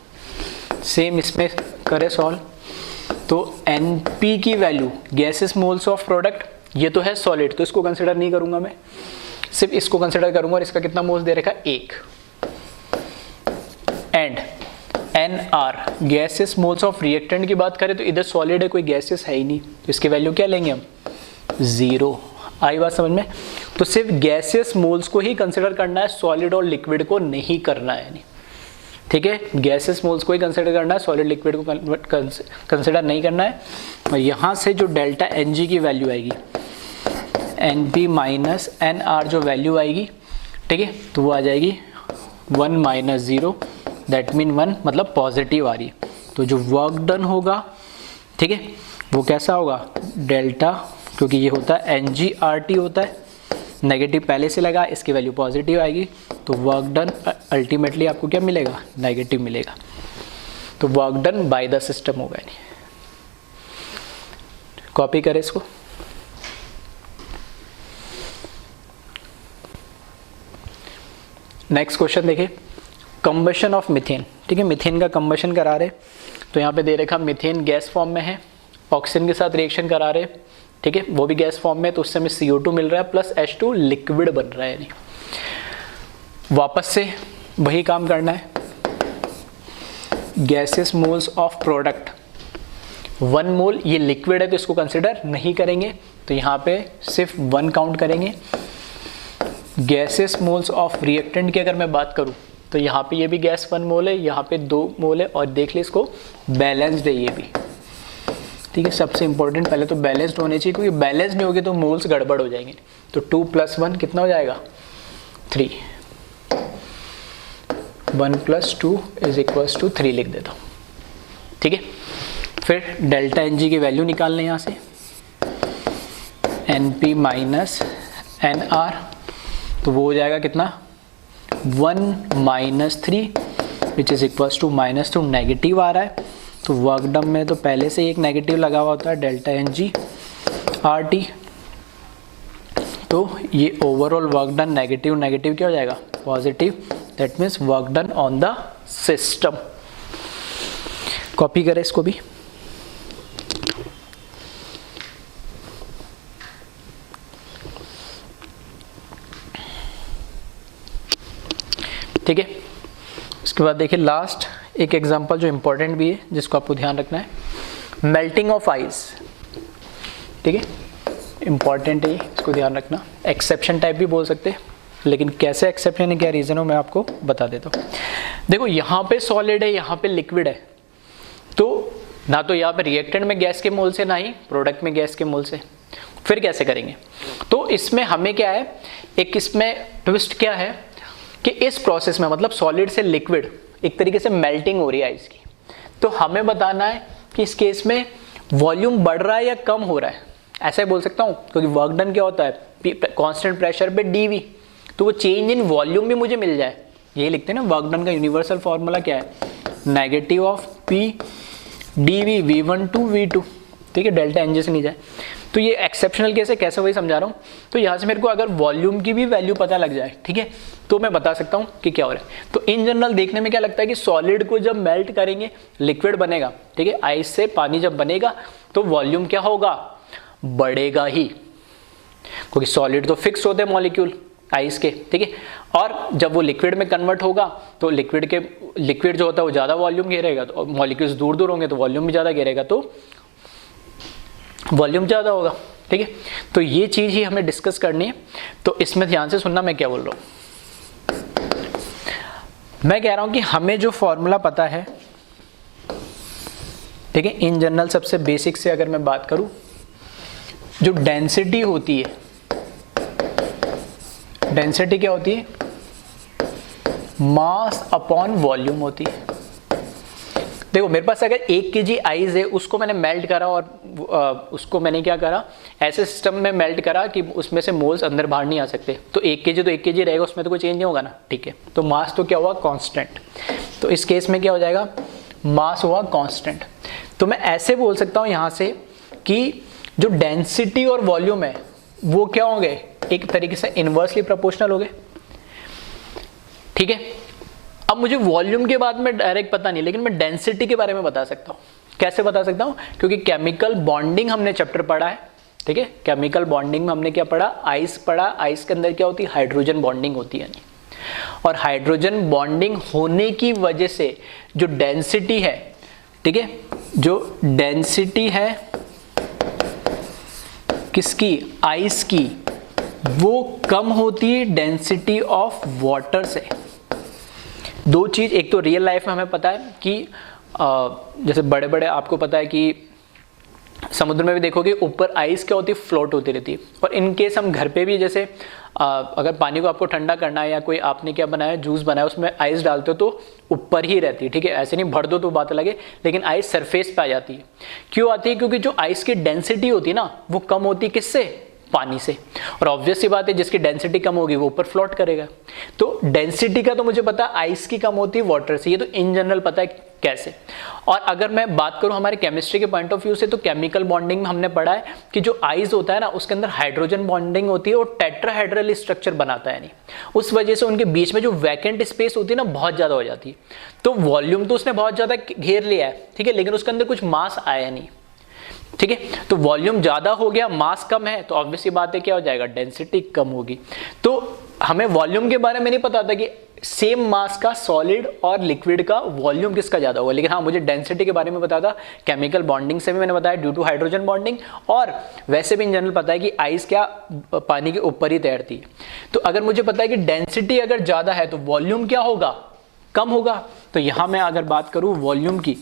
सेम इसमें करे सॉल्व, तो NP की value gases moles of product, ये तो है सॉलिड तो इसको कंसिडर नहीं करूंगा मैं, सिर्फ इसको कंसिडर करूंगा। और इसका कितना मोल्स दे रखा है 1 and NR gases moles of reactant की बात करें तो इधर सॉलिड है, कोई गैसेस है ही नहीं, तो इसकी वैल्यू क्या लेंगे हम 0। आई बात समझ में। तो सिर्फ गैसेस मोल्स को ही कंसिडर करना है, सॉलिड और लिक्विड को नहीं करना है, नहीं, ठीक है। गैसेस मोल्स को ही कंसिडर करना है, सॉलिड लिक्विड को कंसिडर नहीं करना है। और यहाँ से जो डेल्टा एनजी की वैल्यू आएगी, एनपी माइनस एनआर जो वैल्यू आएगी, ठीक है, तो वो आ जाएगी 1 - 0, दैट मीन 1 मतलब पॉजिटिव आ रही है। तो जो वर्क डन होगा, ठीक है, वो कैसा होगा, डेल्टा, क्योंकि ये होता है NgRT होता है, नेगेटिव पहले से लगा, इसकी वैल्यू पॉजिटिव आएगी, तो वर्क डन अल्टीमेटली आपको क्या मिलेगा, नेगेटिव मिलेगा। तो work done by the system होगा। कॉपी करें इसको। नेक्स्ट क्वेश्चन देखिए, कंबशन ऑफ मीथेन, ठीक है, मीथेन का कंबशन करा रहे, तो यहाँ पे दे रखा मीथेन गैस फॉर्म में है, ऑक्सीजन के साथ रिएक्शन करा रहे, ठीक है, वो भी गैस फॉर्म में, तो उससे हमें CO2 मिल रहा है प्लस H2 लिक्विड बन रहा है। वापस से वही काम करना है, गैसेस मोल्स ऑफ प्रोडक्ट 1 मोल, ये लिक्विड है तो इसको कंसिडर नहीं करेंगे, तो यहाँ पे सिर्फ 1 काउंट करेंगे। गैसेस मोल्स ऑफ रिएक्टेंट की अगर मैं बात करूँ तो यहाँ पे ये भी गैस 1 मोल है, यहाँ पे 2 मोल है, और देख ले इसको बैलेंस्ड है ये भी, ठीक है। सबसे इंपॉर्टेंट पहले तो बैलेंस्ड होने चाहिए, क्योंकि बैलेंस नहीं होगी तो मोल्स गड़बड़ हो जाएंगे। तो 2 + 1 कितना हो जाएगा 3, 1 + 2 = 3 लिख देता हूँ, ठीक है। फिर डेल्टा एनजी की वैल्यू निकालने यहाँ से, NP माइनस NR, तो वो हो जाएगा कितना 1 - 3 = -2, नेगेटिव आ रहा है, तो वर्क डन में तो पहले से एक नेगेटिव लगा हुआ होता है, डेल्टा NgRT, तो ये overall work done negative negative क्या हो जाएगा positive, that means work done on the system. Copy करें इसको भी। ठीक है। उसके बाद देखिए लास्ट एक एग्जांपल जो इम्पोर्टेंट भी है जिसको आपको ध्यान रखना है, मेल्टिंग ऑफ आइस। ठीक है, इम्पॉर्टेंट है, इसको ध्यान रखना। एक्सेप्शन टाइप भी बोल सकते हैं, लेकिन कैसे एक्सेप्शन है, क्या रीज़न हो, मैं आपको बता देता हूँ। देखो यहाँ पे सॉलिड है, यहाँ पे लिक्विड है, तो ना तो यहाँ पे रिएक्टेंट में गैस के मोल से, ना ही प्रोडक्ट में गैस के मोल से। फिर कैसे करेंगे? तो इसमें हमें क्या है, एक इसमें ट्विस्ट क्या है कि इस प्रोसेस में मतलब सॉलिड से लिक्विड एक तरीके से मेल्टिंग हो रही है आइस की। तो हमें बताना है कि इस केस में वॉल्यूम बढ़ रहा है या कम हो रहा है, ऐसा ही बोल सकता हूँ, क्योंकि वर्क डन क्या होता है, कांस्टेंट प्रेशर पे dV, तो वो चेंज इन वॉल्यूम भी मुझे मिल जाए। यही लिखते हैं ना, वर्क डन का यूनिवर्सल फॉर्मूला क्या है, negative of P dV V1 to V2। ठीक है, डेल्टा एनजे से नहीं जाए। तो ये एक्सेप्शनल केस है, कैसे वही समझा रहा हूँ। तो यहाँ से मेरे को अगर वॉल्यूम की भी वैल्यू पता लग जाए, ठीक है, तो मैं बता सकता हूँ कि क्या हो रहा है। तो इन जनरल देखने में क्या लगता है कि सॉलिड को जब मेल्ट करेंगे लिक्विड बनेगा। ठीक है, आइस से पानी जब बनेगा तो वॉल्यूम क्या होगा, बढ़ेगा ही, क्योंकि सॉलिड तो फिक्स होते हैं मॉलिक्यूल आइस के। ठीक है, और जब वो लिक्विड में कन्वर्ट होगा तो लिक्विड जो होता है वो ज़्यादा वॉल्यूम घेरेगा, तो मॉलिक्यूल्स दूर दूर होंगे तो वॉल्यूम भी ज़्यादा घेरेगा, तो वॉल्यूम ज़्यादा होगा। ठीक है, तो ये चीज़ ही हमें डिस्कस करनी है। तो इसमें ध्यान से सुनना मैं क्या बोल रहा हूँ। मैं कह रहा हूँ कि हमें जो फॉर्मूला पता है, ठीक है, इन जनरल सबसे बेसिक से अगर मैं बात करूँ, जो डेंसिटी होती है, डेंसिटी क्या होती है, मास अपॉन वॉल्यूम होती है। देखो मेरे पास अगर 1 kg आइस है, उसको मैंने मेल्ट करा और उसको मैंने क्या करा, ऐसे सिस्टम में मेल्ट करा कि उसमें से मोल्स अंदर बाहर नहीं आ सकते, तो 1 kg तो 1 kg रहेगा, उसमें तो कोई चेंज नहीं होगा ना। ठीक है, तो मास तो क्या हुआ, कांस्टेंट। तो इस केस में क्या हो जाएगा, मास हुआ कांस्टेंट। तो मैं ऐसे बोल सकता हूँ यहाँ से कि जो डेंसिटी और वॉल्यूम है वो क्या होंगे, एक तरीके से इनवर्सली प्रोपोर्शनल हो गए। ठीक है, अब मुझे वॉल्यूम के बाद में डायरेक्ट पता नहीं, लेकिन मैं डेंसिटी के बारे में बता सकता हूँ। कैसे बता सकता हूँ, क्योंकि केमिकल बॉन्डिंग हमने चैप्टर पढ़ा है। ठीक है, केमिकल बॉन्डिंग में हमने क्या पढ़ा, आइस पढ़ा। आइस के अंदर क्या होती है, हाइड्रोजन बॉन्डिंग होती है, और हाइड्रोजन बॉन्डिंग होने की वजह से जो डेंसिटी है, ठीक है, जो डेंसिटी है किसकी, आइस की, वो कम होती है डेंसिटी ऑफ वाटर से। दो चीज, एक तो रियल लाइफ में हमें पता है कि जैसे बड़े बड़े, आपको पता है कि समुद्र में भी देखोगे ऊपर आइस क्या होती है, फ्लोट होती रहती है। और इन केस हम घर पे भी जैसे अगर पानी को आपको ठंडा करना है या कोई आपने क्या बनाया, जूस बनाया, उसमें आइस डालते हो तो ऊपर ही रहती है। ठीक है, ऐसे नहीं भर दो तो बात अलग है, लेकिन आइस सरफेस पे आ जाती है। क्यों आती है, क्योंकि जो आइस की डेंसिटी होती है ना, वो कम होती है किससे, पानी से। और ऑब्वियस सी बात है, जिसकी डेंसिटी कम होगी वो ऊपर फ्लोट करेगा। तो डेंसिटी का तो मुझे पता है, आइस की कम होती है वाटर से, ये तो इन जनरल पता है कैसे। और अगर मैं बात करूं हमारे केमिस्ट्री के पॉइंट ऑफ व्यू से, तो केमिकल बॉन्डिंग में हमने पढ़ा है कि जो आइस होता है ना, उसके अंदर हाइड्रोजन बॉन्डिंग होती है और टेट्राहेड्रल स्ट्रक्चर बनाता है, नहीं उस वजह से उनके बीच में जो वैकेंट स्पेस होती है ना, बहुत ज्यादा हो जाती है। तो वॉल्यूम तो उसने बहुत ज्यादा घेर लिया है, ठीक है, लेकिन उसके अंदर कुछ मास आया नहीं। ठीक है, तो वॉल्यूम ज्यादा हो गया, मास कम है, तो ऑब्वियसली बात है क्या हो जाएगा, डेंसिटी कम होगी। तो हमें वॉल्यूम के बारे में नहीं पता था कि सेम मास का सॉलिड और लिक्विड का वॉल्यूम किसका ज्यादा होगा, लेकिन हाँ मुझे डेंसिटी के बारे में पता था। केमिकल बॉन्डिंग से भी मैंने बताया, ड्यू टू हाइड्रोजन बॉन्डिंग, और वैसे भी इन जनरल पता है कि आइस क्या पानी के ऊपर ही तैरती है। तो अगर मुझे पता है कि डेंसिटी अगर ज्यादा है तो वॉल्यूम क्या होगा, कम होगा। तो यहां मैं अगर बात करूं वॉल्यूम की,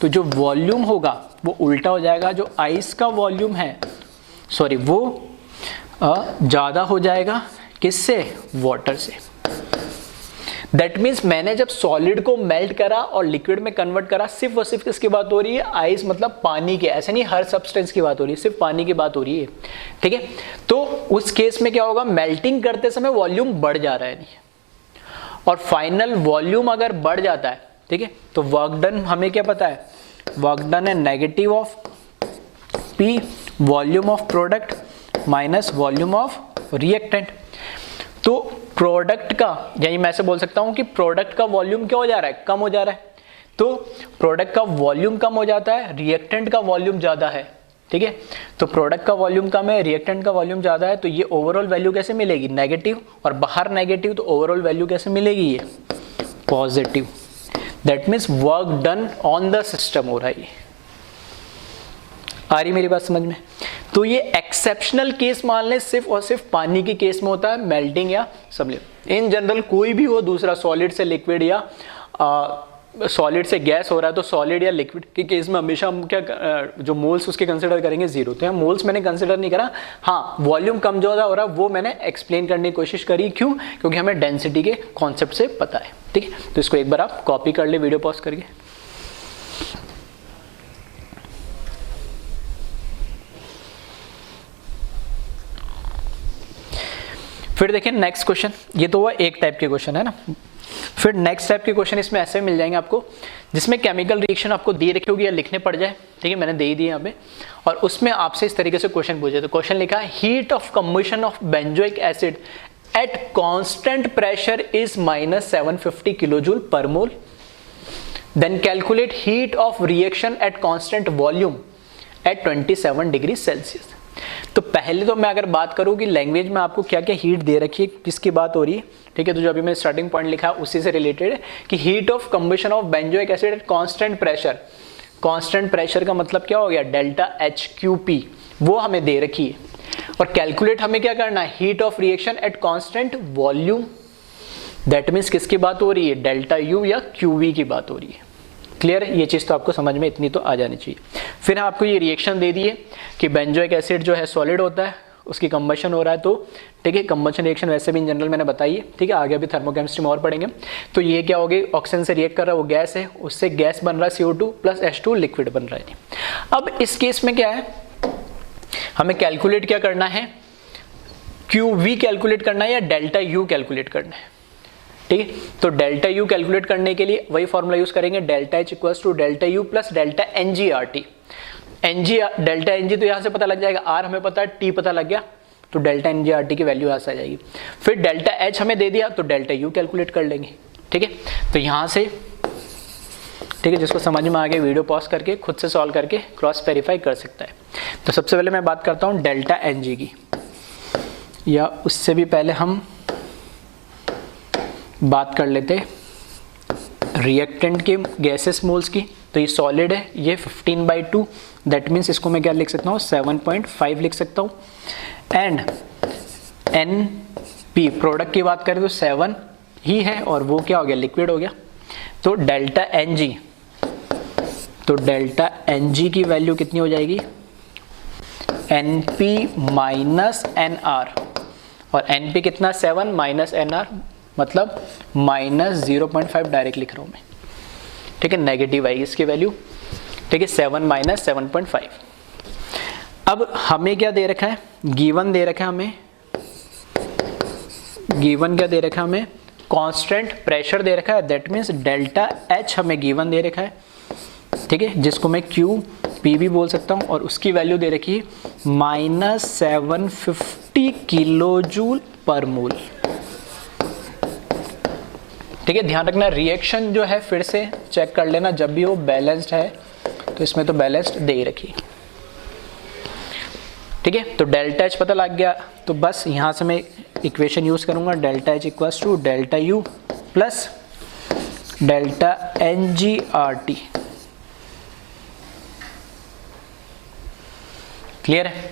तो जो वॉल्यूम होगा वो उल्टा हो जाएगा, जो आइस का वॉल्यूम है, सॉरी, वो ज्यादा हो जाएगा किससे, वाटर से। दैट मीन्स मैंने जब सॉलिड को मेल्ट करा और लिक्विड में कन्वर्ट करा, सिर्फ और सिर्फ किसकी बात हो रही है, आइस मतलब पानी के, ऐसे नहीं हर सब्सटेंस की बात हो रही है, सिर्फ पानी की बात हो रही है। ठीक है, तो उस केस में क्या होगा, मेल्टिंग करते समय वॉल्यूम बढ़ जा रहा है, नहीं, और फाइनल वॉल्यूम अगर बढ़ जाता है, ठीक है, तो वर्क डन हमें क्या पता है, वर्क डन है negative of P volume of product minus volume of reactant. तो प्रोडक्ट का, यानी मैं ऐसे बोल सकता हूं कि प्रोडक्ट का वॉल्यूम क्या हो जा रहा है, कम हो जा रहा है। तो प्रोडक्ट का वॉल्यूम कम हो जाता है, रिएक्टेंट का वॉल्यूम ज्यादा है। ठीक है, तो प्रोडक्ट का वॉल्यूम कम है, रिएक्टेंट का वॉल्यूम ज्यादा है, तो ये ओवरऑल वैल्यू कैसे मिलेगी, नेगेटिव, और बाहर नेगेटिव, तो ओवरऑल वैल्यू कैसे मिलेगी, ये positive, that means work done on the system हो रहा है। आ रही मेरी बात समझ में? तो ये एक्सेप्शनल केस मान लें, सिर्फ और सिर्फ पानी के केस में होता है, मेल्टिंग या सबलिम। इन जनरल कोई भी हो दूसरा, सॉलिड से लिक्विड या सॉलिड से गैस हो रहा है, तो सॉलिड या लिक्विड के केस में हमेशा हम क्या जो मोल्स उसके कंसिडर करेंगे जीरो। तो यहाँ मोल्स मैंने कंसिडर नहीं करा, हाँ वॉल्यूम कम ज़्यादा हो रहा है वो मैंने एक्सप्लेन करने की कोशिश करी। क्यों? क्योंकि हमें डेंसिटी के कॉन्सेप्ट से पता है। ठीक है, तो इसको एक बार आप कॉपी कर ले वीडियो पॉज करके। फिर देखिए नेक्स्ट क्वेश्चन, ये तो हुआ एक टाइप के क्वेश्चन है ना। फिर नेक्स्ट टाइप के क्वेश्चन इसमें ऐसे मिल जाएंगे आपको, जिसमें केमिकल रिएक्शन आपको दे रखी होगी या लिखने पड़ जाए। ठीक है, मैंने दे ही दी यहाँ पे, और उसमें आपसे इस तरीके से क्वेश्चन पूछे। तो क्वेश्चन लिखा है heat of combustion of benzoic acid at constant pressure is -750 kilojoule per mole, then calculate heat of reaction at constant volume at 27 degree Celsius. तो पहले तो मैं अगर बात करूं कि लैंग्वेज में आपको क्या क्या हीट दे रखी है, किसकी बात हो रही है। ठीक है, तो जो अभी मैं स्टार्टिंग पॉइंट लिखा है उसी से रिलेटेड है कि heat of combustion of benzoic acid at constant pressure. Constant pressure का मतलब क्या हो गया, डेल्टा HQP, वो हमें दे रखी है। और कैलकुलेट हमें क्या करना है, heat of reaction at constant volume, that means किसकी बात हो रही है, डेल्टा U या QV की बात हो रही है। क्लियर है, ये चीज़ तो आपको समझ में इतनी तो आ जानी चाहिए। फिर आपको ये रिएक्शन दे दिए कि बेंजोइक एसिड जो है सॉलिड होता है, उसकी कंबशन हो रहा है। तो ठीक है, कंबशन रिएक्शन वैसे भी इन जनरल मैंने बताई है। ठीक है, आगे अभी थर्मोकेमिस्ट्री में और पढ़ेंगे। तो ये क्या हो गई, ऑक्सीजन से रिएक्ट कर रहा है, वो गैस है, उससे गैस बन रहा है CO2 प्लस H2 लिक्विड बन रहा है। अब इस केस में क्या है, हमें कैलकुलेट क्या करना है, QV कैलकुलेट करना है या डेल्टा U कैलकुलेट करना है। ठीक है, तो डेल्टा U कैलकुलेट करने के लिए वही फॉर्मूला यूज करेंगे, delta H equals to delta U plus delta NG/RT। Delta NG तो यहाँ से पता लग जाएगा, R हमें पता है, T पता लग गया, तो डेल्टा NG/RT की वैल्यू यहाँ से आ जाएगी। फिर डेल्टा H हमें दे दिया, तो डेल्टा U कैलकुलेट कर लेंगे। ठीक है, तो यहाँ से ठीक है, जिसको समझ में आ गया वीडियो पॉज करके खुद से सॉल्व करके क्रॉस वेरीफाई कर सकता है। तो सबसे पहले मैं बात करता हूँ डेल्टा NG की, या उससे भी पहले हम बात कर लेते रिएक्टेंट के गैसेस मोल्स की। तो ये सॉलिड है, ये 15/2, दैट मीन्स इसको मैं क्या लिख सकता हूँ, 7.5 लिख सकता हूँ। एंड NP प्रोडक्ट की बात करें तो 7 ही है, और वो क्या हो गया, लिक्विड हो गया। तो डेल्टा NG की वैल्यू कितनी हो जाएगी, NP माइनस NR, और NP कितना 7 माइनस NR मतलब -0.5 डायरेक्ट लिख रहा हूं मैं। ठीक है, नेगेटिव आएगी इसकी वैल्यू। ठीक है, 7 माइनस 7.5। अब हमें क्या दे रखा है, गिवन दे रखा है हमें, गिवन क्या दे रखा है हमें, कांस्टेंट प्रेशर दे रखा है, दैट मीन्स डेल्टा H हमें गिवन दे रखा है। ठीक है, जिसको मैं QP भी बोल सकता हूं, और उसकी वैल्यू दे रखी है -750 किलोजूल पर मोल। ठीक है, ध्यान रखना रिएक्शन जो है फिर से चेक कर लेना, जब भी वो बैलेंस्ड है, तो इसमें तो बैलेंस्ड दे ही रखी। ठीक है, तो डेल्टा H पता लग गया, तो बस यहाँ से मैं इक्वेशन यूज करूंगा, delta H equals to delta U plus delta NG/RT। Clear है,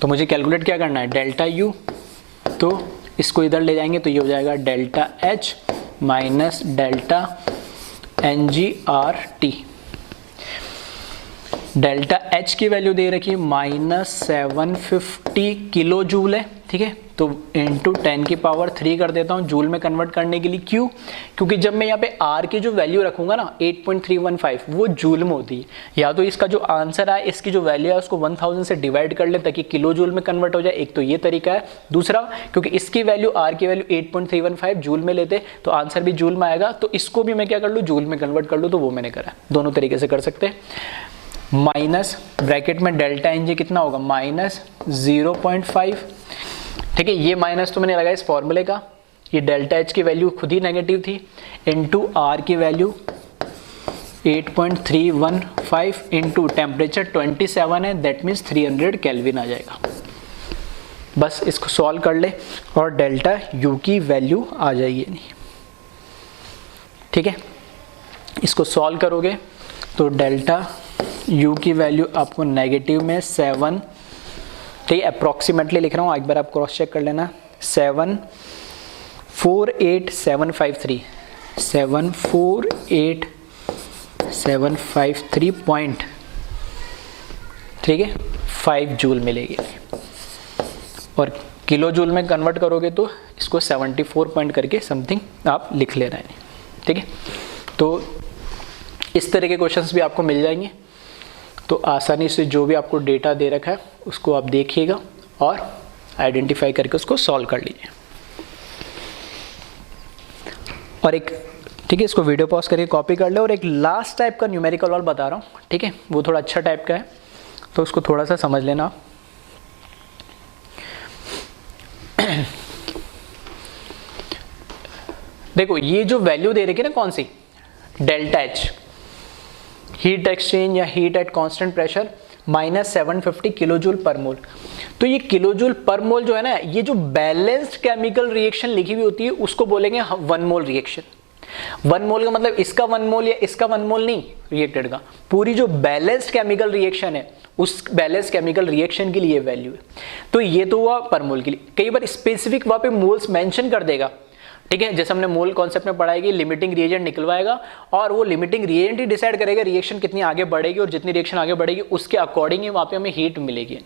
तो मुझे कैलकुलेट क्या करना है, डेल्टा U, तो इसको इधर ले जाएंगे तो ये हो जाएगा delta H minus delta NG/RT। Delta H की वैल्यू दे रखी है -750 किलो जूल है। ठीक है, तो इंटू 10⁻³ कर देता हूँ जूल में कन्वर्ट करने के लिए। क्यों? क्योंकि जब मैं यहाँ पे R की जो वैल्यू रखूंगा ना 8.315 वो जूल में होती है। या तो इसका जो आंसर है, इसकी जो वैल्यू है उसको 1000 से डिवाइड कर ले ताकि किलो जूल में कन्वर्ट हो जाए। एक तो ये तरीका है। दूसरा, क्योंकि इसकी वैल्यू R की वैल्यू 8.315 जूल में लेते तो आंसर भी जूल में आएगा, तो इसको भी मैं क्या कर लूँ, जूल में कन्वर्ट कर लूँ, तो वो मैंने करा। दोनों तरीके से कर सकते हैं। माइनस ब्रैकेट में डेल्टा NG कितना होगा, -0.5। ठीक है, ये माइनस तो मैंने लगाया इस फॉर्मूले का, ये डेल्टा H की वैल्यू खुद ही नेगेटिव थी, इनटू R की वैल्यू 8.315 इनटू टेम्परेचर 27 है, दैट मीन्स 300 केल्विन आ जाएगा। बस इसको सॉल्व कर ले और डेल्टा U की वैल्यू आ जाएगी। ठीक है, इसको सॉल्व करोगे तो डेल्टा यू की वैल्यू आपको नेगेटिव में 7, ठीक है, अप्रॉक्सीमेटली लिख रहा हूँ, एक बार आप क्रॉस चेक कर लेना, 748,753 748,753 पॉइंट, ठीक है, 5 जूल मिलेगी। और किलो जूल में कन्वर्ट करोगे तो इसको 74 पॉइंट करके समथिंग आप लिख लेना है, ठीक है। तो इस तरह के क्वेश्चंस भी आपको मिल जाएंगे, तो आसानी से जो भी आपको डेटा दे रखा है उसको आप देखिएगा और आइडेंटिफाई करके उसको सॉल्व कर लीजिए। और एक, ठीक है, इसको वीडियो पॉज करके कॉपी कर ले। और एक लास्ट टाइप का न्यूमेरिकल और बता रहा हूँ, ठीक है, वो थोड़ा अच्छा टाइप का है, तो उसको थोड़ा सा समझ लेना आप। देखो ये जो वैल्यू दे रखी है ना, कौन सी, डेल्टा एच, हीट एक्सचेंज या heat at constant pressure -750 kilo joule per mole. तो ये किलो जूल पर मोल जो है ना, ये जो बैलेंस्ड केमिकल रिएक्शन लिखी हुई होती है उसको बोलेंगे 1 मोल रिएक्शन। 1 मोल का मतलब इसका 1 मोल या इसका 1 मोल नहीं, रिएक्टेड का, पूरी जो बैलेंस्ड केमिकल रिएक्शन है उस बैलेंस केमिकल रिएक्शन के लिए वैल्यू है। तो ये तो हुआ पर मोल के लिए। कई बार स्पेसिफिक वहां पे मोल्स मेंशन कर देगा, ठीक है, जैसे हमने मोल कॉन्सेप्ट में पढ़ा है कि लिमिटिंग रिएजेंट निकलवाएगा और वो लिमिटिंग रिएजेंट ही डिसाइड करेगा रिएक्शन कितनी आगे बढ़ेगी, और जितनी रिएक्शन आगे बढ़ेगी उसके अकॉर्डिंग ही वहां पे हमें हीट मिलेगी,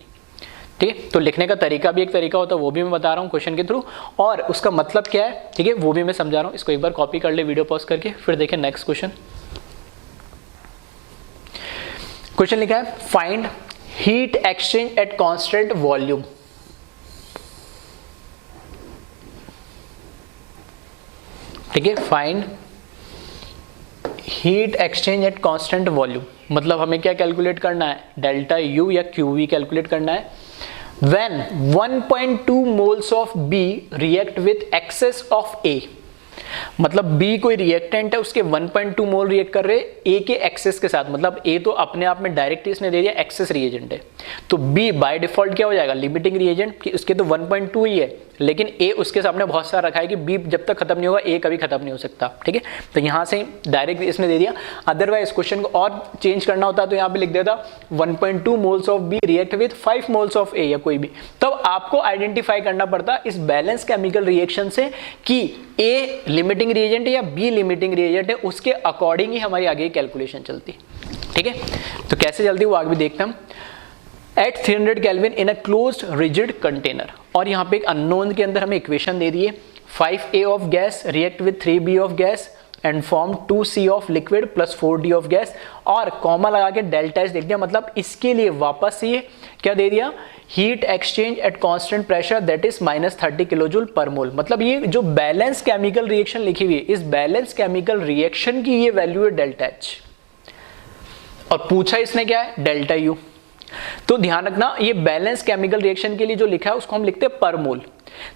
ठीक है। तो लिखने का तरीका भी एक तरीका होता है, वो भी मैं बता रहा हूँ क्वेश्चन के थ्रू, और उसका मतलब क्या है, ठीक है, वो भी मैं समझा रहा हूँ। इसको एक बार कॉपी कर ले वीडियो पॉज करके, फिर देखें नेक्स्ट क्वेश्चन। क्वेश्चन लिखा है find heat exchange at constant volume. ठीक है, find heat exchange at constant volume, मतलब हमें क्या कैलकुलेट करना है, डेल्टा यू या क्यूवी कैलकुलेट करना है। When 1.2 moles of B react with excess of A, मतलब बी कोई रिएक्टेंट है, उसके 1.2 मोल रिएक्ट कर रहे ए के एक्सेस के साथ, मतलब ए तो अपने आप में डायरेक्ट इसने दे दिया एक्सेस रिएजेंट है, तो बी बाय डिफॉल्ट क्या हो जाएगा, लिमिटिंग रिएजेंट, कि उसके तो 1.2 ही है, लेकिन ए उसके सामने बहुत सारा रखा है कि बी जब तक खत्म नहीं होगा ए कभी खत्म नहीं हो सकता, ठीक है। तो यहां से डायरेक्ट इसने दे दिया। अदरवाइज क्वेश्चन को और चेंज करना होता तो यहां पे लिख देता 1.2 moles of B react with 5 moles of A या कोई भी। तब आपको आइडेंटिफाई करना पड़ता इस बैलेंस केमिकल रिएक्शन से कि ए लिमिटिंग रिएजेंट है या बी लिमिटिंग रिएजेंट है, उसके अकॉर्डिंग ही हमारी आगे कैलकुलेशन चलती, ठीक है। तो कैसे चलती वो आगे भी देखते हम। At 300 kelvin in a closed rigid container, और यहाँ पे एक अननोन के अंदर हमें इक्वेशन दे दी है, 5A of gas react with 3B of gas and form 2C of liquid plus 4D of gas, और कॉमा लगा के डेल्टा एच देख दिया, मतलब इसके लिए वापस ये क्या दे दिया, heat exchange at constant pressure that is -30 kilo joule per mole. मतलब ये जो बैलेंस केमिकल रिएक्शन लिखी हुई है, इस बैलेंस केमिकल रिएक्शन की ये वैल्यू है डेल्टा एच, और पूछा इसने क्या है, डेल्टा यू। तो ध्यान रखना ये बैलेंस केमिकल रिएक्शन के लिए जो लिखा है उसको हम लिखते हैं पर मोल,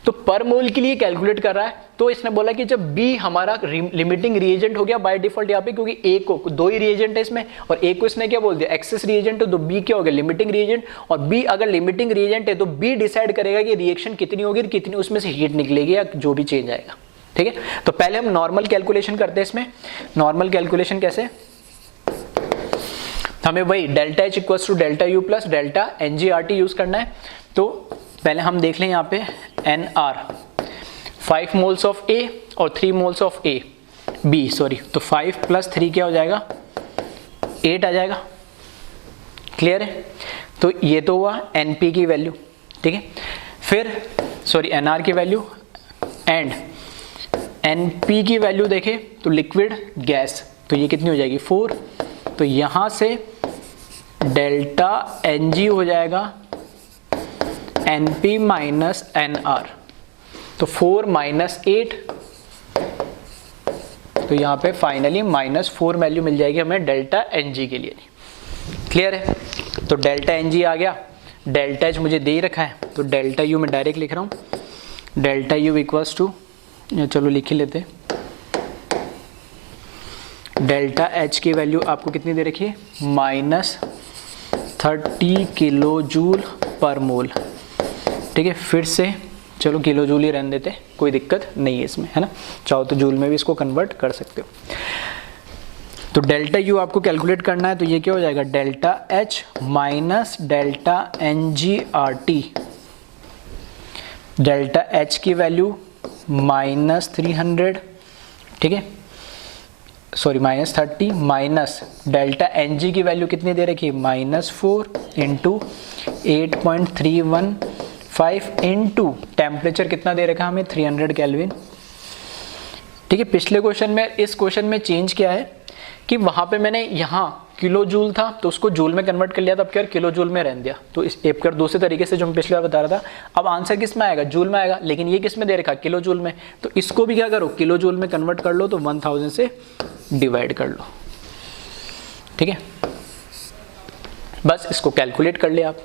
तो पर मोल के लिए कैलकुलेट कर रहा है। तो इसने बोला कि जब बी हमारा लिमिटिंग रिएजेंट हो गया बाय डिफॉल्ट यहाँ पे, क्योंकि ए को 2 ही रिएजेंट है इसमें और ए को इसने क्या बोल दिया एक्सेस रिएजेंट, तो बी क्या हो गया लिमिटिंग रिएजेंट, और बी अगर लिमिटिंग रिएजेंट है तो बी डिसाइड करेगा कि रिएक्शन कितनी होगी, कितनी उसमें से हीट निकलेगी या जो भी चेंज आएगा, ठीक है। तो पहले हम नॉर्मल कैलकुलेशन करते हैं। इसमें नॉर्मल कैलकुलेशन कैसे, हमें वही delta H equals to delta U plus delta NGRT use करना है। तो पहले हम देख लें यहाँ पे N R 5 moles of A और 3 moles of A B, sorry, तो 5 + 3 क्या हो जाएगा, 8 आ जाएगा, क्लियर है। तो ये तो हुआ एनपी की वैल्यू, ठीक है। फिर सॉरी एनआर की वैल्यू एंड एनपी की वैल्यू देखें तो लिक्विड गैस, तो ये कितनी हो जाएगी 4, तो यहां से डेल्टा एनजी हो जाएगा एनपी माइनस एनआर, तो 4 - 8, तो यहां पे फाइनली -4 वैल्यू मिल जाएगी हमें डेल्टा एनजी के लिए, क्लियर है। तो डेल्टा एनजी आ गया, डेल्टा एच मुझे दे ही रखा है, तो डेल्टा यू मैं डायरेक्ट लिख रहा हूं, डेल्टा यू इक्वल्स टू, चलो लिख ही लेते, डेल्टा एच की वैल्यू आपको कितनी दे रखी है, -30 किलो जूल पर मोल, ठीक है। फिर से चलो किलो जूल ही रहने देते, कोई दिक्कत नहीं है इसमें, है ना। चाहो तो जूल में भी इसको कन्वर्ट कर सकते हो। तो डेल्टा यू आपको कैलकुलेट करना है, तो ये क्या हो जाएगा, delta H minus delta N G R T. Delta H की वैल्यू -300, ठीक है, sorry -30, minus delta N G की वैल्यू कितनी दे रखी है, -4 इंटू 8.315 इंटू टेम्परेचर कितना दे रखा हमें 300 केल्विन। ठीक है, पिछले क्वेश्चन में, इस क्वेश्चन में चेंज क्या है कि वहाँ पे मैंने यहाँ किलो जूल था तो उसको जूल में कन्वर्ट कर लिया था, अब क्या किलो जूल में रहने दिया। तो इस एक कर दूसरे तरीके से जो मैं पिछले बार बता रहा था, अब आंसर किस में आएगा, जूल में आएगा, लेकिन ये किस में दे रखा, किलो जूल में। तो इसको भी क्या करो, किलो जूल में कन्वर्ट कर लो, तो 1000 से डिवाइड कर लो। ठीक है, बस इसको कैलकुलेट कर लिया आप।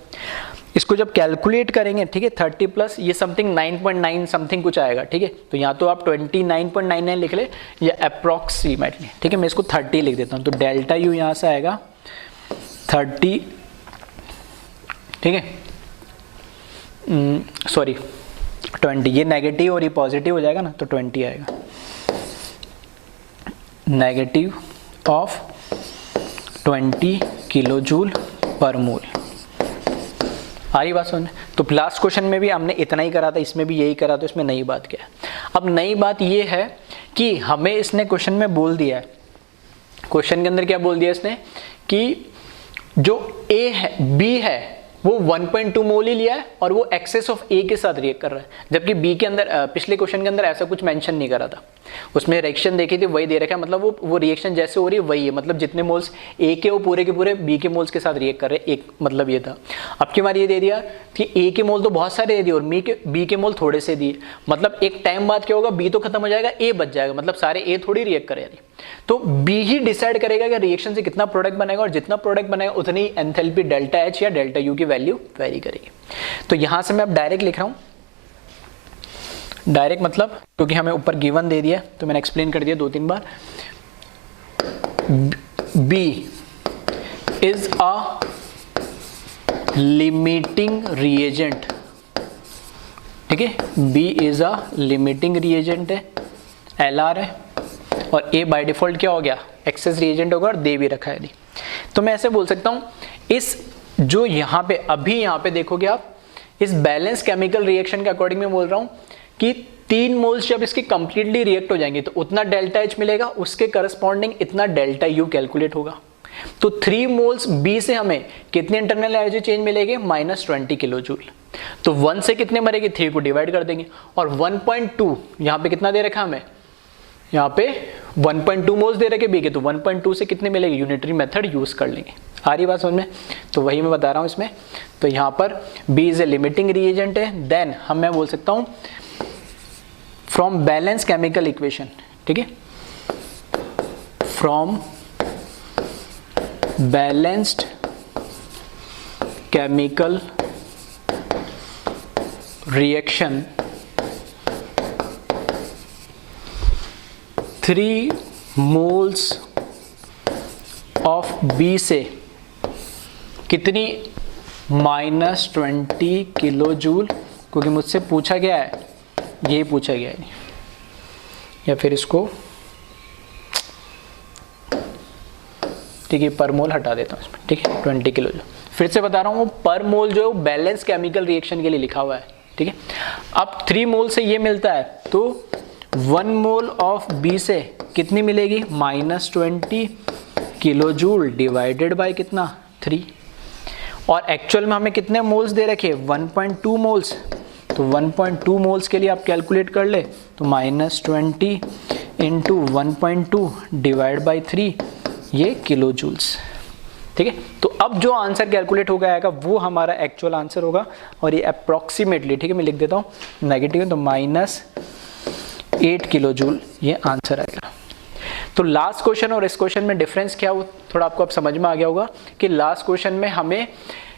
इसको जब कैलकुलेट करेंगे, ठीक है, 30 प्लस ये समथिंग 9.9 समथिंग कुछ आएगा। ठीक है, तो यहाँ तो आप 29.99 लिख ले या अप्रॉक्सीमेटली। ठीक है, मैं इसको 30 लिख देता हूँ, तो डेल्टा यू यहाँ से आएगा 30, ठीक है, सॉरी 20, ये नेगेटिव और ये पॉजिटिव हो जाएगा ना, तो 20 आएगा, negative of 20 kilo joule per मोल। आ रही बात समझ। तो लास्ट क्वेश्चन में भी हमने इतना ही करा था, इसमें भी यही करा, तो इसमें नई बात क्या है। अब नई बात ये है कि हमें इसने क्वेश्चन में बोल दिया है, क्वेश्चन के अंदर क्या बोल दिया इसने कि जो ए है, बी है, वो 1.2 मोल ही लिया है और वो एक्सेस ऑफ ए के साथ रिएक्ट कर रहा है, जबकि बी के अंदर पिछले क्वेश्चन के अंदर ऐसा कुछ मेंशन नहीं करा था। उसमें रिएक्शन देखी थी वही दे रखा है, मतलब वो रिएक्शन जैसे हो रही है वही है, मतलब जितने मोल्स ए के वो पूरे के पूरे बी के मोल्स के साथ रिएक्ट कर रहे हैं, एक मतलब ये था। अब की बार ये दे दिया कि ए के मोल तो बहुत सारे दे दिए और बी के मोल थोड़े से दिए, मतलब एक टाइम बाद क्या होगा, बी तो खत्म हो जाएगा, ए बच जाएगा, मतलब सारे ए थोड़ी रिएक्ट करेंगे। तो बी ही डिसाइड करेगा कि रिएक्शन से कितना प्रोडक्ट बनेगा, और जितना प्रोडक्ट बनेगा उतनी एंथैल्पी डेल्टा एच या डेल्टा यू की वैल्यू वेरी करेगी। तो यहां से मैं अब डायरेक्ट लिख रहा हूं, डायरेक्ट मतलब क्योंकि हमें ऊपर गिवन दे दिया तो मैंने एक्सप्लेन कर दिया 2-3 बार। B is a limiting reagent, ठीक है, B is a limiting reagent है, एलआर है, और ए बाय डिफॉल्ट क्या हो गया, एक्सेस रिएजेंट होगा और दे भी रखा है नहीं। तो मैं ऐसे बोल सकता हूं, इस जो यहाँ पे अभी यहाँ पे देखोगे आप, इस बैलेंस केमिकल रिएक्शन के अकॉर्डिंग में बोल रहा हूं कि 3 मोल्स जब इसके कंप्लीटली रिएक्ट हो जाएंगे तो उतना डेल्टा एच मिलेगा, उसके करस्पॉन्डिंग इतना डेल्टा यू कैलकुलेट होगा। तो 3 मोल्स बी से हमें कितनी इंटरनल एनर्जी चेंज मिलेगी, -20 किलो जूल। तो 1 से कितने मरेगी, 3 को डिवाइड कर देंगे, और 1.2 यहाँ पे कितना दे रखा हमें, यहाँ पे 1.2 मोल्स दे रखे बी के, तो 1.2 से कितने मिलेगी, यूनिटरी मेथड यूज कर लेंगे। आ रही बात समझ में। तो वही मैं बता रहा हूँ इसमें। तो यहाँ पर B is A limiting reagent है, देन मैं बोल सकता हूँ फ्रॉम बैलेंस केमिकल इक्वेशन, ठीक है, from balanced chemical reaction 3 moles of B से कितनी, -20 किलो जूल, क्योंकि मुझसे पूछा गया है, ये पूछा गया है, या फिर इसको ठीक है पर मोल हटा देता हूँ इसमें, ठीक है, 20 किलो जूल। फिर से बता रहा हूँ, पर मोल जो बैलेंस केमिकल रिएक्शन के लिए लिखा हुआ है, ठीक है। अब 3 मोल से ये मिलता है, तो 1 मोल ऑफ बी से कितनी मिलेगी, -20 किलो जूल डिवाइडेड बाय कितना, 3, और एक्चुअल में हमें कितने मोल्स दे रखे, 1.2 मोल्स। तो 1.2 मोल्स के लिए आप कैलकुलेट कर ले, तो -20 इंटू 1.2 डिवाइड बाई 3, ये किलो जूल्स, ठीक है। तो अब जो आंसर कैलकुलेट हो गया वो हमारा एक्चुअल आंसर होगा, और ये अप्रॉक्सीमेटली, ठीक है, मैं लिख देता हूँ नेगेटिव है, तो -8 किलो जूल ये आंसर आएगा। तो लास्ट क्वेश्चन और इस क्वेश्चन में डिफरेंस क्या, वो थोड़ा आपको अब समझ में आ गया होगा कि लास्ट क्वेश्चन में हमें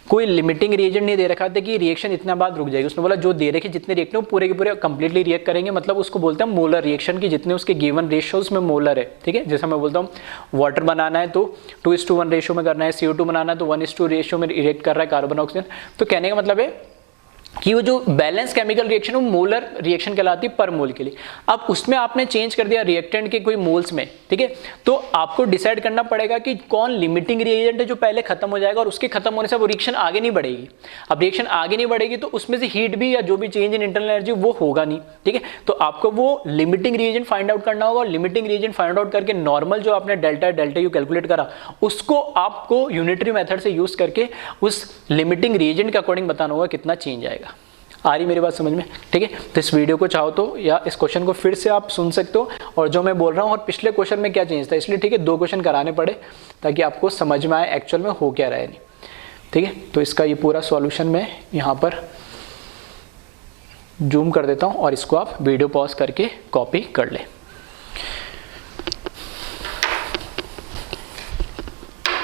कोई लिमिटिंग रिएजेंट नहीं दे रखा था कि रिएक्शन इतना बाद रुक जाएगी। उसने बोला जो दे रखे जितने रिएक्ट हैं वो पूरे के पूरे कंप्लीटली रिएक्ट करेंगे, मतलब उसको बोलते हैं मोलर रिएक्शन की, जितने उसके गिवन रेशियोज में मोलर है, ठीक है। जैसा मैं बोलता हूँ वाटर बनाना है तो 2:1 रेशियो में करना है, CO2 बनाना है तो 1:2 रेशियो में रिएक्ट कर रहा है कार्बन ऑक्सीजन। तो कहने का मतलब है कि वो जो बैलेंस केमिकल रिएक्शन वो मोलर रिएक्शन कहलाती है पर मोल के लिए। अब उसमें आपने चेंज कर दिया रिएक्टेंट के कोई मोल्स में, ठीक है, तो आपको डिसाइड करना पड़ेगा कि कौन लिमिटिंग रिएजेंट है जो पहले खत्म हो जाएगा और उसके खत्म होने से वो रिएक्शन आगे नहीं बढ़ेगी। अब रिएक्शन आगे नहीं बढ़ेगी तो उसमें से हीट भी या जो भी चेंज इन इंटरनल एनर्जी वो होगा नहीं, ठीक है। तो आपको वो लिमिटिंग रिएजेंट फाइंड आउट करना होगा और लिमिटिंग रिएजेंट फाइंड आउट करके नॉर्मल जो आपने डेल्टा यू कैलकुलेट करा उसको आपको यूनिटरी मेथड से यूज करके उस लिमिटिंग रिएजेंट के अकॉर्डिंग बताना होगा कितना चेंज आएगा। आ रही मेरी बात समझ में, ठीक है। तो इस वीडियो को चाहो तो या इस क्वेश्चन को फिर से आप सुन सकते हो और जो मैं बोल रहा हूँ और पिछले क्वेश्चन में क्या चेंज था, इसलिए ठीक है 2 क्वेश्चन कराने पड़े ताकि आपको समझ में आए एक्चुअल में हो क्या रहा है नहीं, ठीक है। तो इसका ये पूरा सॉल्यूशन मैं यहाँ पर जूम कर देता हूँ और इसको आप वीडियो पॉज करके कॉपी कर लें।